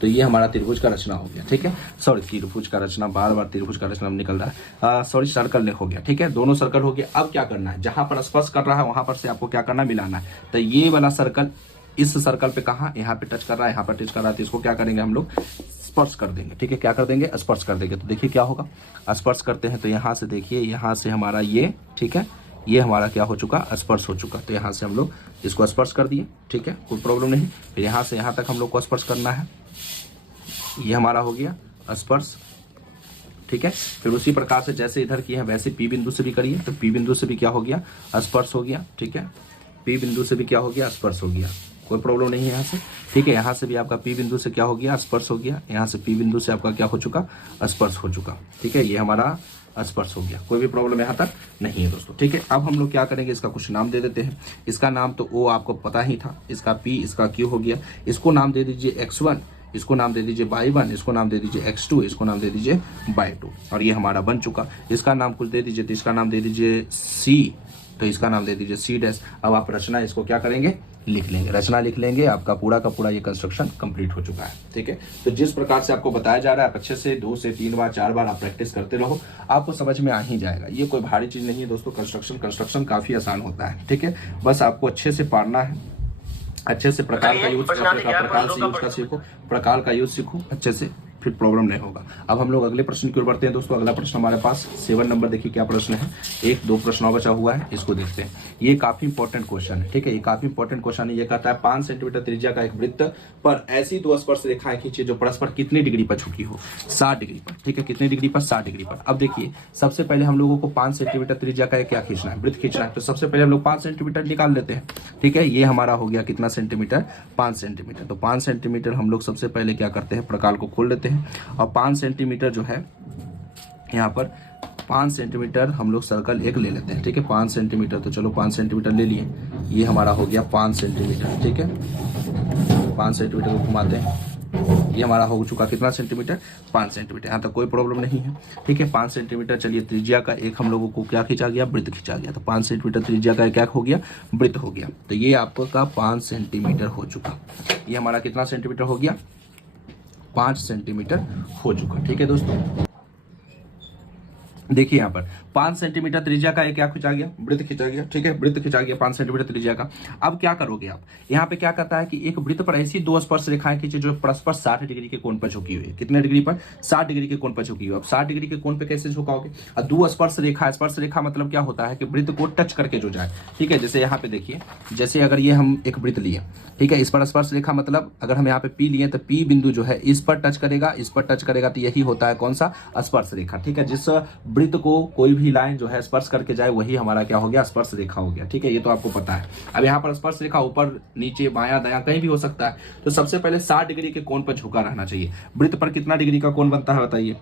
तो ये हमारा त्रिभुज का रचना हो गया, ठीक है। सॉरी त्रिभुज का रचना, बार बार त्रिभुज का रचना निकल रहा है, सॉरी सर्कल हो गया, ठीक है। दोनों सर्कल हो गया। अब क्या करना है, जहां पर स्पर्श कर रहा है वहां पर से आपको क्या करना है, मिलाना है। तो ये वाला सर्कल इस सर्कल पे कहा, यहाँ पे टच कर रहा है, यहाँ पर टच कर रहा है, तो इसको क्या करेंगे हम लोग, स्पर्श कर देंगे, ठीक है। क्या कर देंगे, स्पर्श कर देंगे। तो देखिए क्या होगा, स्पर्श करते हैं तो यहाँ से देखिए, यहाँ से हमारा ये, ठीक है, ये हमारा क्या हो चुका, स्पर्श हो चुका। तो यहाँ से हम लोग इसको स्पर्श कर दिए, ठीक है, कोई प्रॉब्लम नहीं। फिर यहाँ से यहाँ तक हम लोग को स्पर्श करना है, ये हमारा हो गया स्पर्श, ठीक है। फिर उसी प्रकार से जैसे इधर किए हैं वैसे P बिंदु से भी करिए, तो P बिंदु से भी क्या हो गया, स्पर्श हो गया, ठीक है। P बिंदु से भी क्या हो गया, स्पर्श हो गया, कोई प्रॉब्लम नहीं है यहाँ से, ठीक है। यहाँ से भी आपका P बिंदु से क्या हो गया, स्पर्श हो गया। यहाँ से P बिंदु से आपका क्या हो चुका, स्पर्श हो चुका, ठीक है। ये हमारा स्पर्श हो गया, कोई भी प्रॉब्लम यहाँ तक नहीं है दोस्तों, ठीक है। अब हम लोग क्या करेंगे, इसका कुछ नाम दे देते हैं। इसका नाम तो वो आपको पता ही था, इसका P इसका Q हो गया। इसको नाम दे दीजिए x1, इसको नाम दे दीजिए y1, इसको नाम दे दीजिए x2, इसको नाम दे दीजिए y2, और ये हमारा बन चुका। इसका नाम कुछ दे दीजिए, तो इसका नाम दे दीजिए C, तो इसका नाम दे दीजिए C'। अब आप रचना इसको क्या करेंगे, लिख लेंगे, रचना लिख लेंगे। आपका पूरा का पूरा ये कंस्ट्रक्शन कंप्लीट हो चुका है, ठीक है। तो जिस प्रकार से आपको बताया जा रहा है, अच्छे से 2 से 3 बार 4 बार आप प्रैक्टिस करते रहो, आपको समझ में आ ही जाएगा। ये कोई भारी चीज नहीं है दोस्तों, कंस्ट्रक्शन काफी आसान होता है, ठीक है। बस आपको अच्छे से पढ़ना है, अच्छे से प्रकार का यूज सीखो, प्रकार का यूज सीखो अच्छे से, फिर प्रॉब्लम नहीं होगा। अब हम लोग अगले प्रश्न की ओर बढ़ते हैं दोस्तों। अगला प्रश्न हमारे पास 7 नंबर, देखिए क्या प्रश्न है। 1-2 प्रश्न और बचा हुआ है, इसको देखते हैं। ये काफी इंपॉर्टेंट क्वेश्चन है, ठीक है। ये काफी इंपॉर्टेंट क्वेश्चन है। ये कहता है 5 सेंटीमीटर त्रिज्या का एक वृत्त पर ऐसी 2 स्पर्श रेखाएं खींचे जो परस्पर कितनी डिग्री पर झुकी हो, 60 डिग्री पर, ठीक है। कितनी डिग्री पर, 60 डिग्री पर। अब देखिए सबसे पहले हम लोगों को 5 सेंटीमीटर त्रिज्या का क्या खींचना है, वृत्त खींचना है। तो सबसे पहले हम लोग 5 सेंटीमीटर निकाल लेते हैं, ठीक है। ये हमारा हो गया कितना सेंटीमीटर, 5 सेंटीमीटर। तो 5 सेंटीमीटर हम लोग सबसे पहले क्या करते हैं, प्रकार को खोल लेते हैं, और 5 सेंटीमीटर जो है यहाँ पर 5 सेंटीमीटर हम लोग सर्कल एक ले लेते हैं, ठीक है। 5 सेंटीमीटर, तो चलो 5 सेंटीमीटर ले लिए। ये हमारा हो गया 5 सेंटीमीटर, ठीक है। 5 सेंटीमीटर को घुमाते हैं, ये हमारा हो चुका कितना सेंटीमीटर, 5 सेंटीमीटर। यहाँ तक कोई प्रॉब्लम नहीं है, ठीक है। 5 सेंटीमीटर। चलिए त्रिज्या का एक हम लोगों को क्या खींचा गया, वृत्त खींचा गया। तो 5 सेंटीमीटर त्रिज्या का क्या हो गया, वृत्त हो गया। तो ये आपका 5 सेंटीमीटर हो चुका। ये हमारा कितना सेंटीमीटर हो गया, 5 सेंटीमीटर हो चुका, ठीक है दोस्तों। देखिए यहाँ पर 5 सेंटीमीटर त्रिज्या का एक क्या खींचा गया, वृत्त खींचा गया, ठीक है। वृत्त खींचा गया 5 सेंटीमीटर त्रिज्या का। अब क्या करोगे आप, यहाँ पे क्या कहता है कि एक वृत्त पर ऐसी 2 स्पर्श रेखाएं खींचे जो परस्पर 60 डिग्री के कोण पर झुकी हुई है। कितने डिग्री पर, 60 डिग्री के कोण पर झुकी हुई है। अब 60 डिग्री के कोण पे कैसे झुकाओगे, अब 2 स्पर्श रेखा, स्पर्श रेखा मतलब क्या होता है कि वृत्त को टच करके जो जाए, ठीक है। जैसे यहाँ पे देखिए, जैसे अगर ये हम एक वृत्त लिए, ठीक है, इस पर स्पर्श रेखा मतलब अगर हम यहाँ पे P लिए तो P बिंदु जो है इस पर टच करेगा, इस पर टच करेगा, तो यही होता है कौन सा, स्पर्श रेखा, ठीक है। जिस वृत्त को कोई भी लाइन जो है स्पर्श करके जाए वही हमारा क्या हो गया, स्पर्श रेखा हो गया, ठीक है। ये तो आपको पता है। अब यहाँ पर स्पर्श रेखा ऊपर नीचे बायां दायां कहीं भी हो सकता है। तो सबसे पहले 60 डिग्री के कोण पर झुका रहना चाहिए। वृत्त पर कितना डिग्री का कोण बनता है बताइए,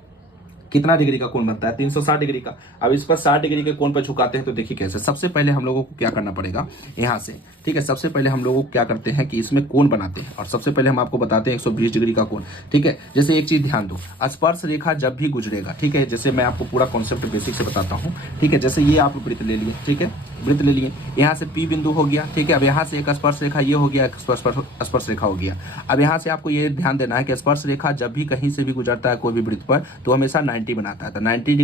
कितना डिग्री का कोण बनता है 360 डिग्री का। अब इस पर 60 डिग्री के कोण पर झुकाते हैं तो देखिए कैसे। सबसे पहले हम लोगों को क्या करना पड़ेगा यहाँ से, ठीक है। सबसे पहले हम लोगों को क्या करते हैं कि इसमें कोण बनाते हैं और सबसे पहले हम आपको बताते हैं 120 डिग्री का कोण, ठीक है। जैसे एक चीज ध्यान दो, स्पर्श रेखा जब भी गुजरेगा, ठीक है, जैसे मैं आपको पूरा कॉन्सेप्ट बेसिक से बताता हूँ, ठीक है। जैसे ये आप वृत्त ले लिए, ठीक है, वृत्त ले लिए, यहाँ से P बिंदु हो गया, ठीक है। अब यहाँ से एक स्पर्श रेखा ये हो गया, एक स्पर्श रेखा हो गया। अब यहाँ से आपको ये ध्यान देना है कि स्पर्श रेखा जब भी कहीं से भी गुजरता है कोई भी वृत्त पर तो हमेशा 90 बनाता है। तो 90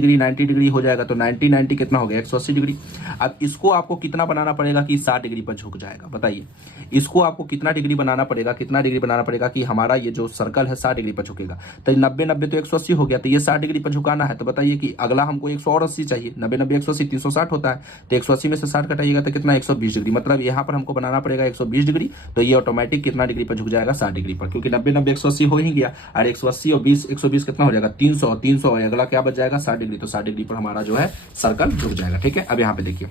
डिग्री हो जाएगा, तो 90 कितना हो गया 180 डिग्री। अब इसको आपको कितना बनाना पड़ेगा कि 60 डिग्री पर झुक जाएगा, बताइए। इसको आपको कितना डिग्री बनाना पड़ेगा कि हमारा ये जो सर्कल है 60 डिग्री पर झुकेगा। तो 90 तो 180 हो गया, तो ये 60 डिग्री पर झुकाना है। तो बताइए कि अगला हमको 180 चाहिए, 90 180 360 होता है, तो 180 में से 60 कटाइएगा तो कितना 120 डिग्री। मतलब यहाँ पर हमको बनाना पड़ेगा 120 डिग्री, तो ये ऑटोमेटिक कितना डिग्री पर झुक जाएगा 60 डिग्री पर, क्योंकि 90 180 हो ही गया और 180 और 120 कितना हो जाएगा 300 अगला क्या बच जाएगा 60 डिग्री। तो 60 डिग्री पर हमारा जो है सर्कल झुक जाएगा, ठीक है। अब यहाँ पे देखिए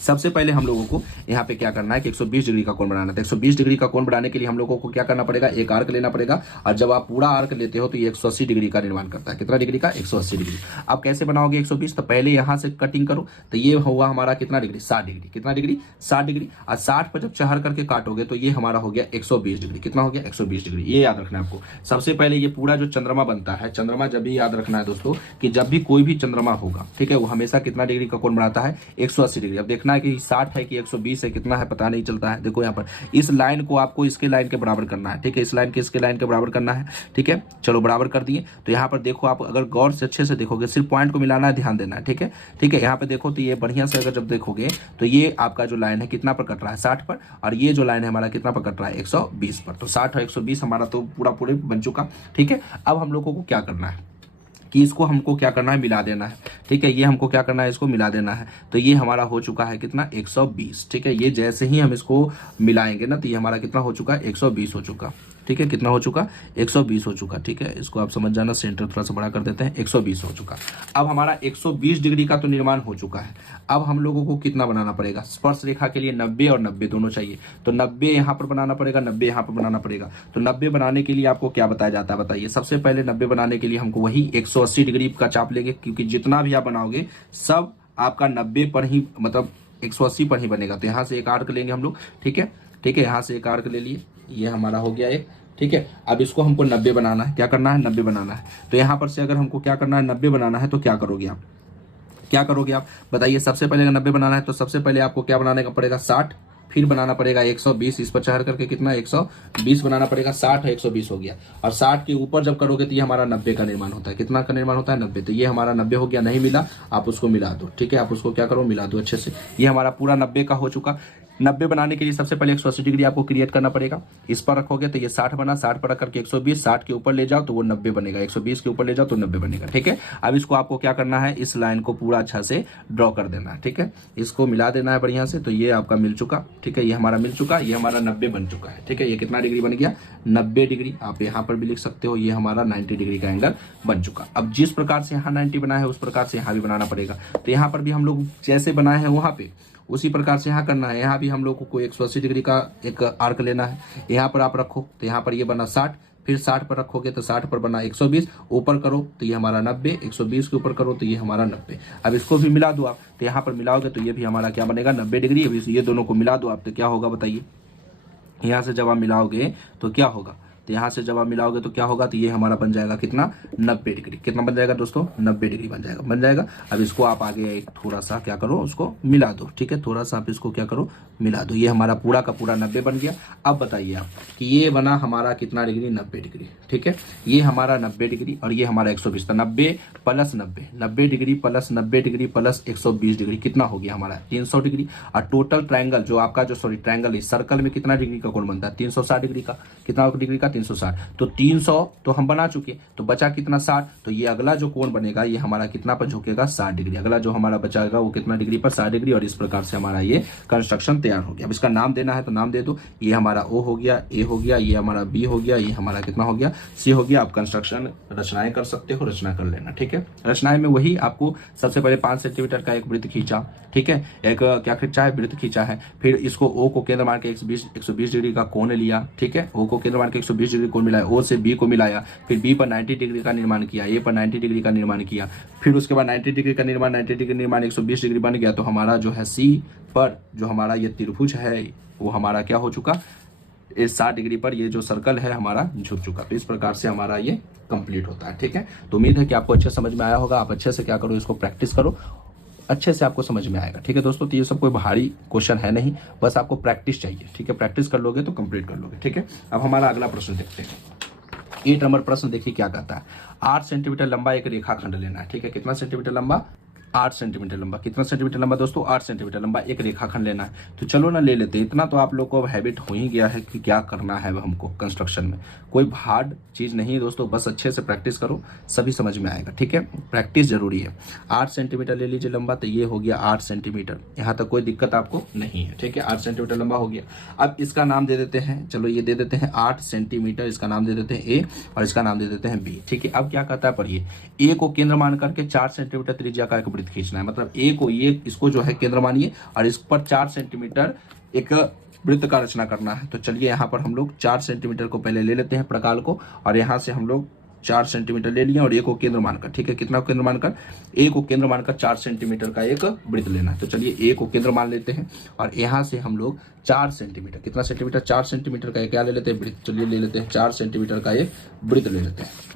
सबसे पहले हम लोगों को यहाँ पे क्या करना है कि 120 डिग्री का कोण बनाना है। 120 डिग्री का कोण बनाने के लिए हम लोगों को क्या करना पड़ेगा, एक आर्क लेना पड़ेगा और जब आप पूरा आर्क लेते हो तो ये 180 डिग्री का निर्माण करता है। कितना डिग्री का 180 डिग्री। आप कैसे बनाओगे 120, तो पहले यहाँ से कटिंग करो तो ये होगा हमारा कितना डिग्री 60 डिग्री। कितना डिग्री 60 डिग्री। और 60 पर जब चढ़ करके काटोगे तो ये हमारा हो गया 120 डिग्री। कितना हो गया 120 डिग्री। ये याद रखना है आपको। सबसे पहले ये पूरा जो चंद्रमा बनता है, चंद्रमा जब भी याद रखना है दोस्तों कि जब भी कोई भी चंद्रमा होगा, ठीक है, वो हमेशा कितना डिग्री का कोण बनाता है 180 डिग्री। अब देखना है कि 60 है कि 120 है, कितना है पता नहीं चलता है। देखो यहाँ पर इस लाइन को आपको इसके लाइन के बराबर करना है, ठीक है, इस लाइन के इसके लाइन के बराबर करना है, ठीक है। चलो बराबर कर दिए। तो यहाँ पर देखो आप अगर गौर से अच्छे से देखोगे, सिर्फ पॉइंट को मिलाना है, ध्यान देना है, ठीक है, ठीक है। यहाँ पे देखो तो ये बढ़िया से अगर जब देखोगे तो ये आपका जो लाइन है कितना पर कट रहा है 60 पर, और ये जो लाइन है हमारा कितना पर कट रहा है 120 पर। तो 60 और 120 हमारा तो पूरे बन चुका, ठीक है। अब हम लोगों को क्या करना है कि इसको हमको क्या करना है मिला देना है, ठीक है। ये हमको क्या करना है इसको मिला देना है। तो ये हमारा हो चुका है कितना 120, ठीक है। ये जैसे ही हम इसको मिलाएंगे ना तो ये हमारा कितना हो चुका है 120 हो चुका, ठीक है। कितना हो चुका 120 हो चुका, ठीक है। इसको आप समझ जाना, सेंटर थोड़ा सा बड़ा कर देते हैं, 120 हो चुका। अब हमारा 120 डिग्री का तो निर्माण हो चुका है। अब हम लोगों को कितना बनाना पड़ेगा, स्पर्श रेखा के लिए 90 और 90 दोनों चाहिए। तो 90 यहाँ पर बनाना पड़ेगा, 90 यहाँ पर बनाना पड़ेगा। तो 90 बनाने के लिए आपको क्या बताया जाता है बताइए। सबसे पहले 90 बनाने के लिए हमको वही 180 डिग्री का चाप लेंगे, क्योंकि जितना भी आप बनाओगे सब आपका 90 पर ही, मतलब 180 पर ही बनेगा। तो यहाँ से एक आर्क लेंगे हम लोग, ठीक है, ठीक है। यहाँ से एक आर्क ले लिए, ये हमारा हो गया एक, ठीक है। अब इसको हमको 90 बनाना है। क्या करना है 90 बनाना है। तो यहाँ पर से अगर हमको क्या करना है 90 बनाना है तो क्या करोगे आप, क्या करोगे आप बताइए। सबसे पहले 90 बनाना है तो सबसे पहले आपको क्या बनाने का पड़ेगा 60, फिर बनाना पड़ेगा 120, इस पर चढ़ करके कितना 120 बनाना पड़ेगा। 60 और 120 हो गया, और 60 के ऊपर जब करोगे तो ये हमारा 90 का निर्माण होता है। कितना का निर्माण होता है 90। तो ये हमारा 90 हो गया। नहीं मिला आप उसको मिला दो, ठीक है। आप उसको क्या करो मिला दो अच्छे से। ये हमारा पूरा 90 का हो चुका। 90 बनाने के लिए सबसे पहले 180 डिग्री आपको क्रिएट करना पड़ेगा। इस पर रखोगे तो ये 60 बना, 60 पर रख करके 120, 60 के ऊपर ले जाओ तो वो 90 बनेगा, 120 के ऊपर ले जाओ तो 90 बनेगा, ठीक है। अब इसको आपको क्या करना है, इस लाइन को पूरा अच्छा से ड्रॉ कर देना है, ठीक है। इसको मिला देना है बढ़िया से। तो ये आपका मिल चुका, ठीक है, ये हमारा मिल चुका, ये हमारा 90 बन चुका है, ठीक है। ये कितना डिग्री बन गया 90 डिग्री। आप यहाँ पर भी लिख सकते हो, ये हमारा 90 डिग्री का एंगल बन चुका। अब जिस प्रकार से यहाँ 90 बना है उस प्रकार से यहाँ भी बनाना पड़ेगा। तो यहाँ पर भी हम लोग जैसे बनाए हैं वहाँ पे उसी प्रकार से यहाँ करना है। यहाँ भी हम लोग को 180 डिग्री का एक आर्क लेना है। यहाँ पर आप रखो तो यहाँ पर ये बना 60, फिर 60 पर रखोगे तो 60 पर बना 120, ऊपर करो तो ये हमारा 90, 120 के ऊपर करो तो ये हमारा 90। अब इसको भी मिला दो आप, तो यहाँ पर मिलाओगे तो ये भी हमारा क्या बनेगा 90 डिग्री। अब ये दोनों को मिला दो आप तो क्या होगा बताइए। यहाँ से जब आप मिलाओगे तो क्या होगा, तो यहाँ से जब आप मिलाओगे तो क्या होगा, तो ये हमारा बन जाएगा कितना 90 डिग्री। कितना बन जाएगा दोस्तों 90 डिग्री बन जाएगा। अब इसको आप आगे एक थोड़ा सा क्या करो उसको मिला दो, ठीक है, थोड़ा सा आप इसको क्या करो मिला दो। ये हमारा पूरा का पूरा 90 बन गया। अब बताइए आप कि ये बना हमारा कितना डिग्री 90 डिग्री, ठीक है। ये हमारा 90 डिग्री और ये हमारा 120 था। 90 plus 90, 90 degree plus 90 degree plus 120 degree कितना हो गया हमारा 300 डिग्री। और टोटल ट्रायंगल जो आपका जो ट्रायंगल इस सर्कल में कितना डिग्री का कोण बनता है 360 डिग्री का। कितना डिग्री का 360। तो 300 तो हम बना चुके, तो बचा कितना 60। तो ये अगला जो कोण बनेगा ये हमारा कितना पर झुकेगा 60 डिग्री। अगला जो हमारा बचाएगा वो कितना डिग्री पर 60 डिग्री। और इस प्रकार से हमारा ये कंस्ट्रक्शन तैयार हो गया। अब इसका नाम देना है तो नाम दे दो। ये हमारा O हो गया, A हो गया, ये हमारा B हो गया, ये हमारा कितना हो गया C हो गया। आप कंस्ट्रक्शन रचनाएं कर सकते हो, रचना कर लेना, ठीक है। रचनाएं में वही आपको सबसे पहले 5 सेंटीमीटर का एक वृत्त खींचा, ठीक है, एक क्या खींचा है वृत्त खींचा है। फिर इसको O को केंद्र मान के 120 डिग्री का कोण लिया, ठीक है। O को केंद्र मान के 120 120 डिग्री कोण मिलाया, O से B को मिलाया, फिर B पर 90 डिग्री का निर्माण किया, A पर 90 डिग्री का निर्माण किया, फिर उसके बाद 90 डिग्री का निर्माण 120 डिग्री बन गया, तो हमारा जो है C पर जो हमारा ये त्रिभुज है वो हमारा क्या हो चुका, इस 60 डिग्री पर ये जो सर्कल है हमारा झुक चुका। तो इस प्रकार से हमारा ये कंप्लीट होता है। ठीक है, तो उम्मीद है कि आपको अच्छे समझ में आया होगा। आप अच्छे से क्या करो, इसको प्रैक्टिस करो, अच्छे से आपको समझ में आएगा। ठीक है दोस्तों, तो ये सब कोई भारी क्वेश्चन है नहीं, बस आपको प्रैक्टिस चाहिए। ठीक है, प्रैक्टिस कर लोगे तो कंप्लीट कर लोगे। ठीक है, अब हमारा अगला प्रश्न देखते हैं। 8 नंबर प्रश्न देखिए क्या कहता है। 8 सेंटीमीटर लंबा एक रेखाखंड लेना है। ठीक है, कितना सेंटीमीटर लंबा, 8 सेंटीमीटर लंबा। कितना सेंटीमीटर लंबा दोस्तों, 8 सेंटीमीटर लंबा एक रेखाखंड लेना है। तो चलो ना ले लेते हैं। इतना तो आप लोग को अब हैबिट हो ही गया है कि क्या करना है हमको कंस्ट्रक्शन में। कोई हार्ड चीज नहीं है दोस्तों, बस अच्छे से प्रैक्टिस करो, सभी समझ में आएगा। ठीक है, प्रैक्टिस जरूरी है। 8 सेंटीमीटर ले लीजिए लंबा, तो ये हो गया 8 सेंटीमीटर। यहाँ तक कोई दिक्कत आपको नहीं है। ठीक है, 8 सेंटीमीटर लंबा हो गया। अब इसका नाम दे देते हैं, चलो ये दे देते हैं 8 सेंटीमीटर, इसका नाम दे देते हैं ए और इसका नाम दे देते हैं बी। ठीक है, अब क्या कहता है पढ़िए, ए को केंद्र मान करके 4 सेंटीमीटर त्रिज्या का एक वृत्त खींचना है। मतलब ए को ये इसको जो है केंद्र मानिए और इस पर 4 सेंटीमीटर एक वृत्त का रचना करना है। तो चलिए यहाँ पर हम लोग 4 सेंटीमीटर को पहले ले लेते हैं प्रकाल को, और यहाँ से हम लोग 4 सेंटीमीटर ले लिया और ए को केंद्र मानकर, ठीक है, कितना केंद्र मानकर, ए को केंद्र मानकर 4 सेंटीमीटर का एक वृत्त लेना है। तो चलिए ए को केंद्र मान लेते हैं और यहाँ से हम लोग 4 सेंटीमीटर, कितना सेंटीमीटर, 4 सेंटीमीटर का एक क्या ले लेते हैं, वृत्त। चलिए ले लेते हैं 4 सेंटीमीटर का एक वृत्त ले लेते हैं।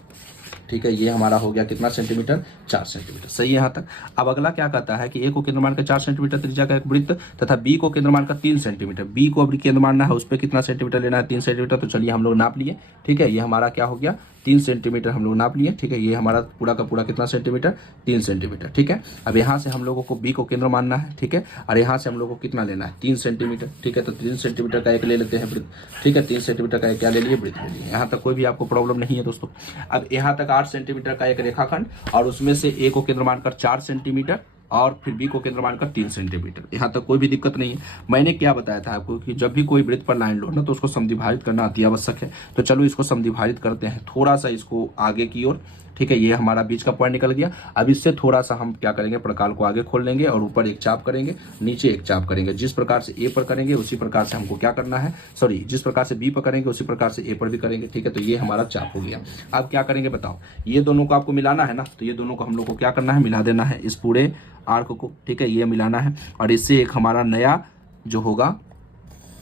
ठीक है, ये हमारा हो गया कितना सेंटीमीटर, 4 सेंटीमीटर। सही है यहाँ तक। अब अगला क्या कहता है कि ए को केंद्र मानकर 4 सेंटीमीटर त्रिज्या का एक वृत्त तथा बी को केंद्र मानकर 3 सेंटीमीटर। बी को अब केंद्र मानना है, उस पर कितना सेंटीमीटर लेना है, 3 सेंटीमीटर। तो चलिए हम लोग नाप लिए। ठीक है, ये हमारा क्या हो गया, 3 सेंटीमीटर हम लोग नाप लिए। ठीक है, ये हमारा पूरा का पूरा कितना सेंटीमीटर, 3 सेंटीमीटर। ठीक है, अब यहाँ से हम लोगों को बी को केंद्र मानना है। ठीक है, और यहाँ से हम लोगों को कितना लेना है, 3 सेंटीमीटर। ठीक है, तो 3 सेंटीमीटर का एक ले लेते हैं वृत्त। ठीक है, 3 सेंटीमीटर का एक क्या ले लिए, वृत्त ले लिए। यहाँ तक कोई भी आपको प्रॉब्लम नहीं है दोस्तों। अब यहाँ तक 8 सेंटीमीटर का एक रेखाखंड और उसमें से ए को केंद्र मानकर 4 सेंटीमीटर और फिर बी को केंद्र मानकर 3 सेंटीमीटर। यहाँ तक कोई भी दिक्कत नहीं है। मैंने क्या बताया था आपको कि जब भी कोई वृत्त पर लाइन लो ना तो उसको समद्विभाजित करना अति आवश्यक है। तो चलो इसको समद्विभाजित करते हैं थोड़ा सा इसको आगे की ओर। ठीक है, ये हमारा बीच का पॉइंट निकल गया। अब इससे थोड़ा सा हम क्या करेंगे, प्रकाल को आगे खोल लेंगे और ऊपर एक चाप करेंगे, नीचे एक चाप करेंगे। जिस प्रकार से ए पर करेंगे उसी प्रकार से हमको क्या करना है, सॉरी, जिस प्रकार से बी पर करेंगे उसी प्रकार से ए पर भी करेंगे। ठीक है, तो ये हमारा चाप हो गया। अब क्या करेंगे बताओ, ये दोनों को आपको मिलाना है ना, तो ये दोनों को हम लोग को क्या करना है, मिला देना है इस पूरे आर्क को। ठीक है, ये मिलाना है और इससे एक हमारा नया जो होगा,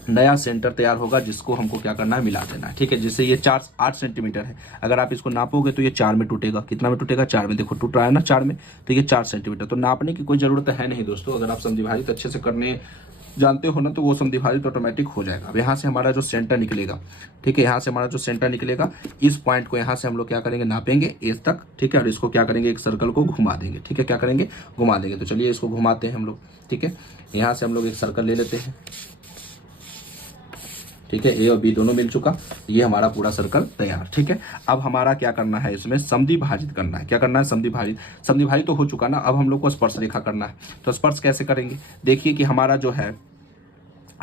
नया सेंटर तैयार होगा, जिसको हमको क्या करना है, मिला देना है। ठीक है, जिससे ये 8 सेंटीमीटर है। अगर आप इसको नापोगे तो ये 4 में टूटेगा। कितना में टूटेगा, 4 में। देखो टूट रहा है ना 4 में, तो ये 4 सेंटीमीटर। तो नापने की कोई जरूरत है नहीं दोस्तों। अगर आप समद्विभाजित अच्छे से करने जानते हो ना तो वो समद्विभाजित ऑटोमेटिक हो जाएगा। अब यहाँ से हमारा जो सेंटर निकलेगा, ठीक है, यहाँ से हमारा जो सेंटर निकलेगा, इस पॉइंट को यहाँ से हम लोग क्या करेंगे, नापेंगे ए तक। ठीक है, और इसको क्या करेंगे, एक सर्कल को घुमा देंगे। ठीक है, क्या करेंगे, घुमा देंगे। तो चलिए इसको घुमाते हैं हम लोग। ठीक है, यहाँ से हम लोग एक सर्कल ले लेते हैं। ठीक है, ए और बी दोनों मिल चुका, ये हमारा पूरा सर्कल तैयार। ठीक है, अब हमारा क्या करना है, इसमें समद्विभाजित करना है। क्या करना है, समद्विभाजित। समद्विभाजित तो हो चुका ना, अब हम लोग को स्पर्श रेखा करना है। तो स्पर्श कैसे करेंगे, देखिए कि हमारा जो है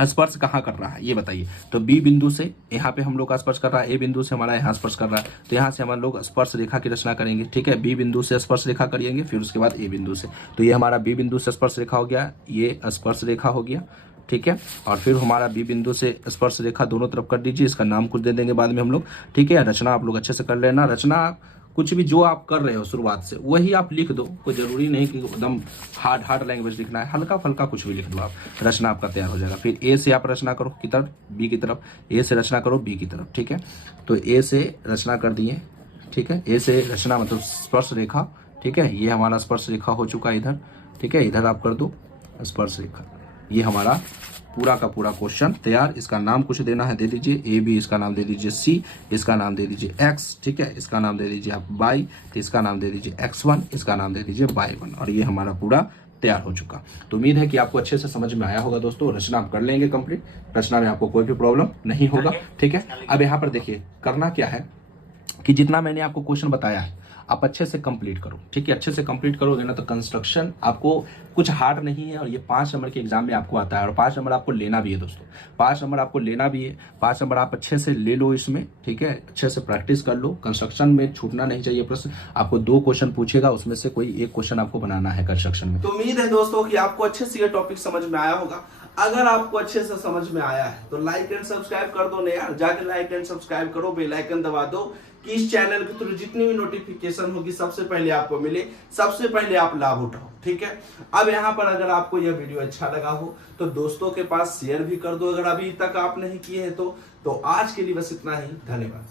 स्पर्श कहाँ कर रहा है ये बताइए। तो बी बिंदु से यहाँ पे हम लोग का स्पर्श कर रहा है, ए बिंदु से हमारा यहाँ स्पर्श कर रहा है। तो यहाँ से हम लोग स्पर्श रेखा की रचना करेंगे। ठीक है, बी बिंदु से स्पर्श रेखा करेंगे, फिर उसके बाद ए बिंदु से। तो ये हमारा बी बिंदु से स्पर्श रेखा हो गया, ये स्पर्श रेखा हो गया। ठीक है, और फिर हमारा बी बिंदु से स्पर्श रेखा दोनों तरफ कर दीजिए। इसका नाम कुछ दे देंगे बाद में हम लोग। ठीक है, रचना आप लोग अच्छे से कर लेना। रचना कुछ भी जो आप कर रहे हो शुरुआत से वही आप लिख दो, कोई जरूरी नहीं कि एकदम हार्ड लैंग्वेज लिखना है, हल्का फल्का कुछ भी लिख दो आप, रचना आपका तैयार हो जाएगा। फिर ए से आप रचना करो की तरफ, बी की तरफ, ए से रचना करो बी की तरफ। ठीक है, तो ए से रचना कर दिए। ठीक है, ए से रचना मतलब स्पर्श रेखा। ठीक है, ये हमारा स्पर्श रेखा हो चुका है इधर। ठीक है, इधर आप कर दो स्पर्श रेखा। ये हमारा पूरा का पूरा क्वेश्चन तैयार। इसका नाम कुछ देना है, दे दीजिए ए बी, इसका नाम दे दीजिए सी, इसका नाम दे दीजिए एक्स। ठीक है, इसका नाम दे दीजिए आप वाई, तो इसका नाम दे दीजिए x1, इसका नाम दे दीजिए y1। और ये हमारा पूरा तैयार हो चुका। तो उम्मीद है कि आपको अच्छे से समझ में आया होगा दोस्तों। रचना आप कर लेंगे कंप्लीट, रचना में आपको कोई भी प्रॉब्लम नहीं होगा। ठीक है, अब यहाँ पर देखिए करना क्या है कि जितना मैंने आपको क्वेश्चन बताया है आप अच्छे से कंप्लीट करो। ठीक है, अच्छे से कंप्लीट करोगे ना तो कंस्ट्रक्शन आपको कुछ हार्ड नहीं है और ये 5 नंबर के एग्जाम में आपको आता है और 5 नंबर आपको लेना भी है दोस्तों। 5 नंबर आपको लेना भी है, 5 नंबर आप अच्छे से ले लो इसमें। ठीक है, अच्छे से प्रैक्टिस कर लो। कंस्ट्रक्शन में छूटना नहीं चाहिए प्रश्न। आपको 2 क्वेश्चन पूछेगा, उसमें से कोई एक क्वेश्चन आपको बनाना है कंस्ट्रक्शन में। तो उम्मीद है दोस्तों कि आपको अच्छे से ये टॉपिक समझ में आया होगा। अगर आपको अच्छे से समझ में आया है तो लाइक एंड सब्सक्राइब कर दो ना यार, जाके लाइक एंड सब्सक्राइब करो, बेल आइकन दबा दो कि इस चैनल के थ्रू जितनी भी नोटिफिकेशन होगी सबसे पहले आपको मिले, सबसे पहले आप लाभ उठाओ। ठीक है, अब यहाँ पर अगर आपको यह वीडियो अच्छा लगा हो तो दोस्तों के पास शेयर भी कर दो अगर अभी तक आप नहीं किए हैं तो आज के लिए बस इतना ही, धन्यवाद।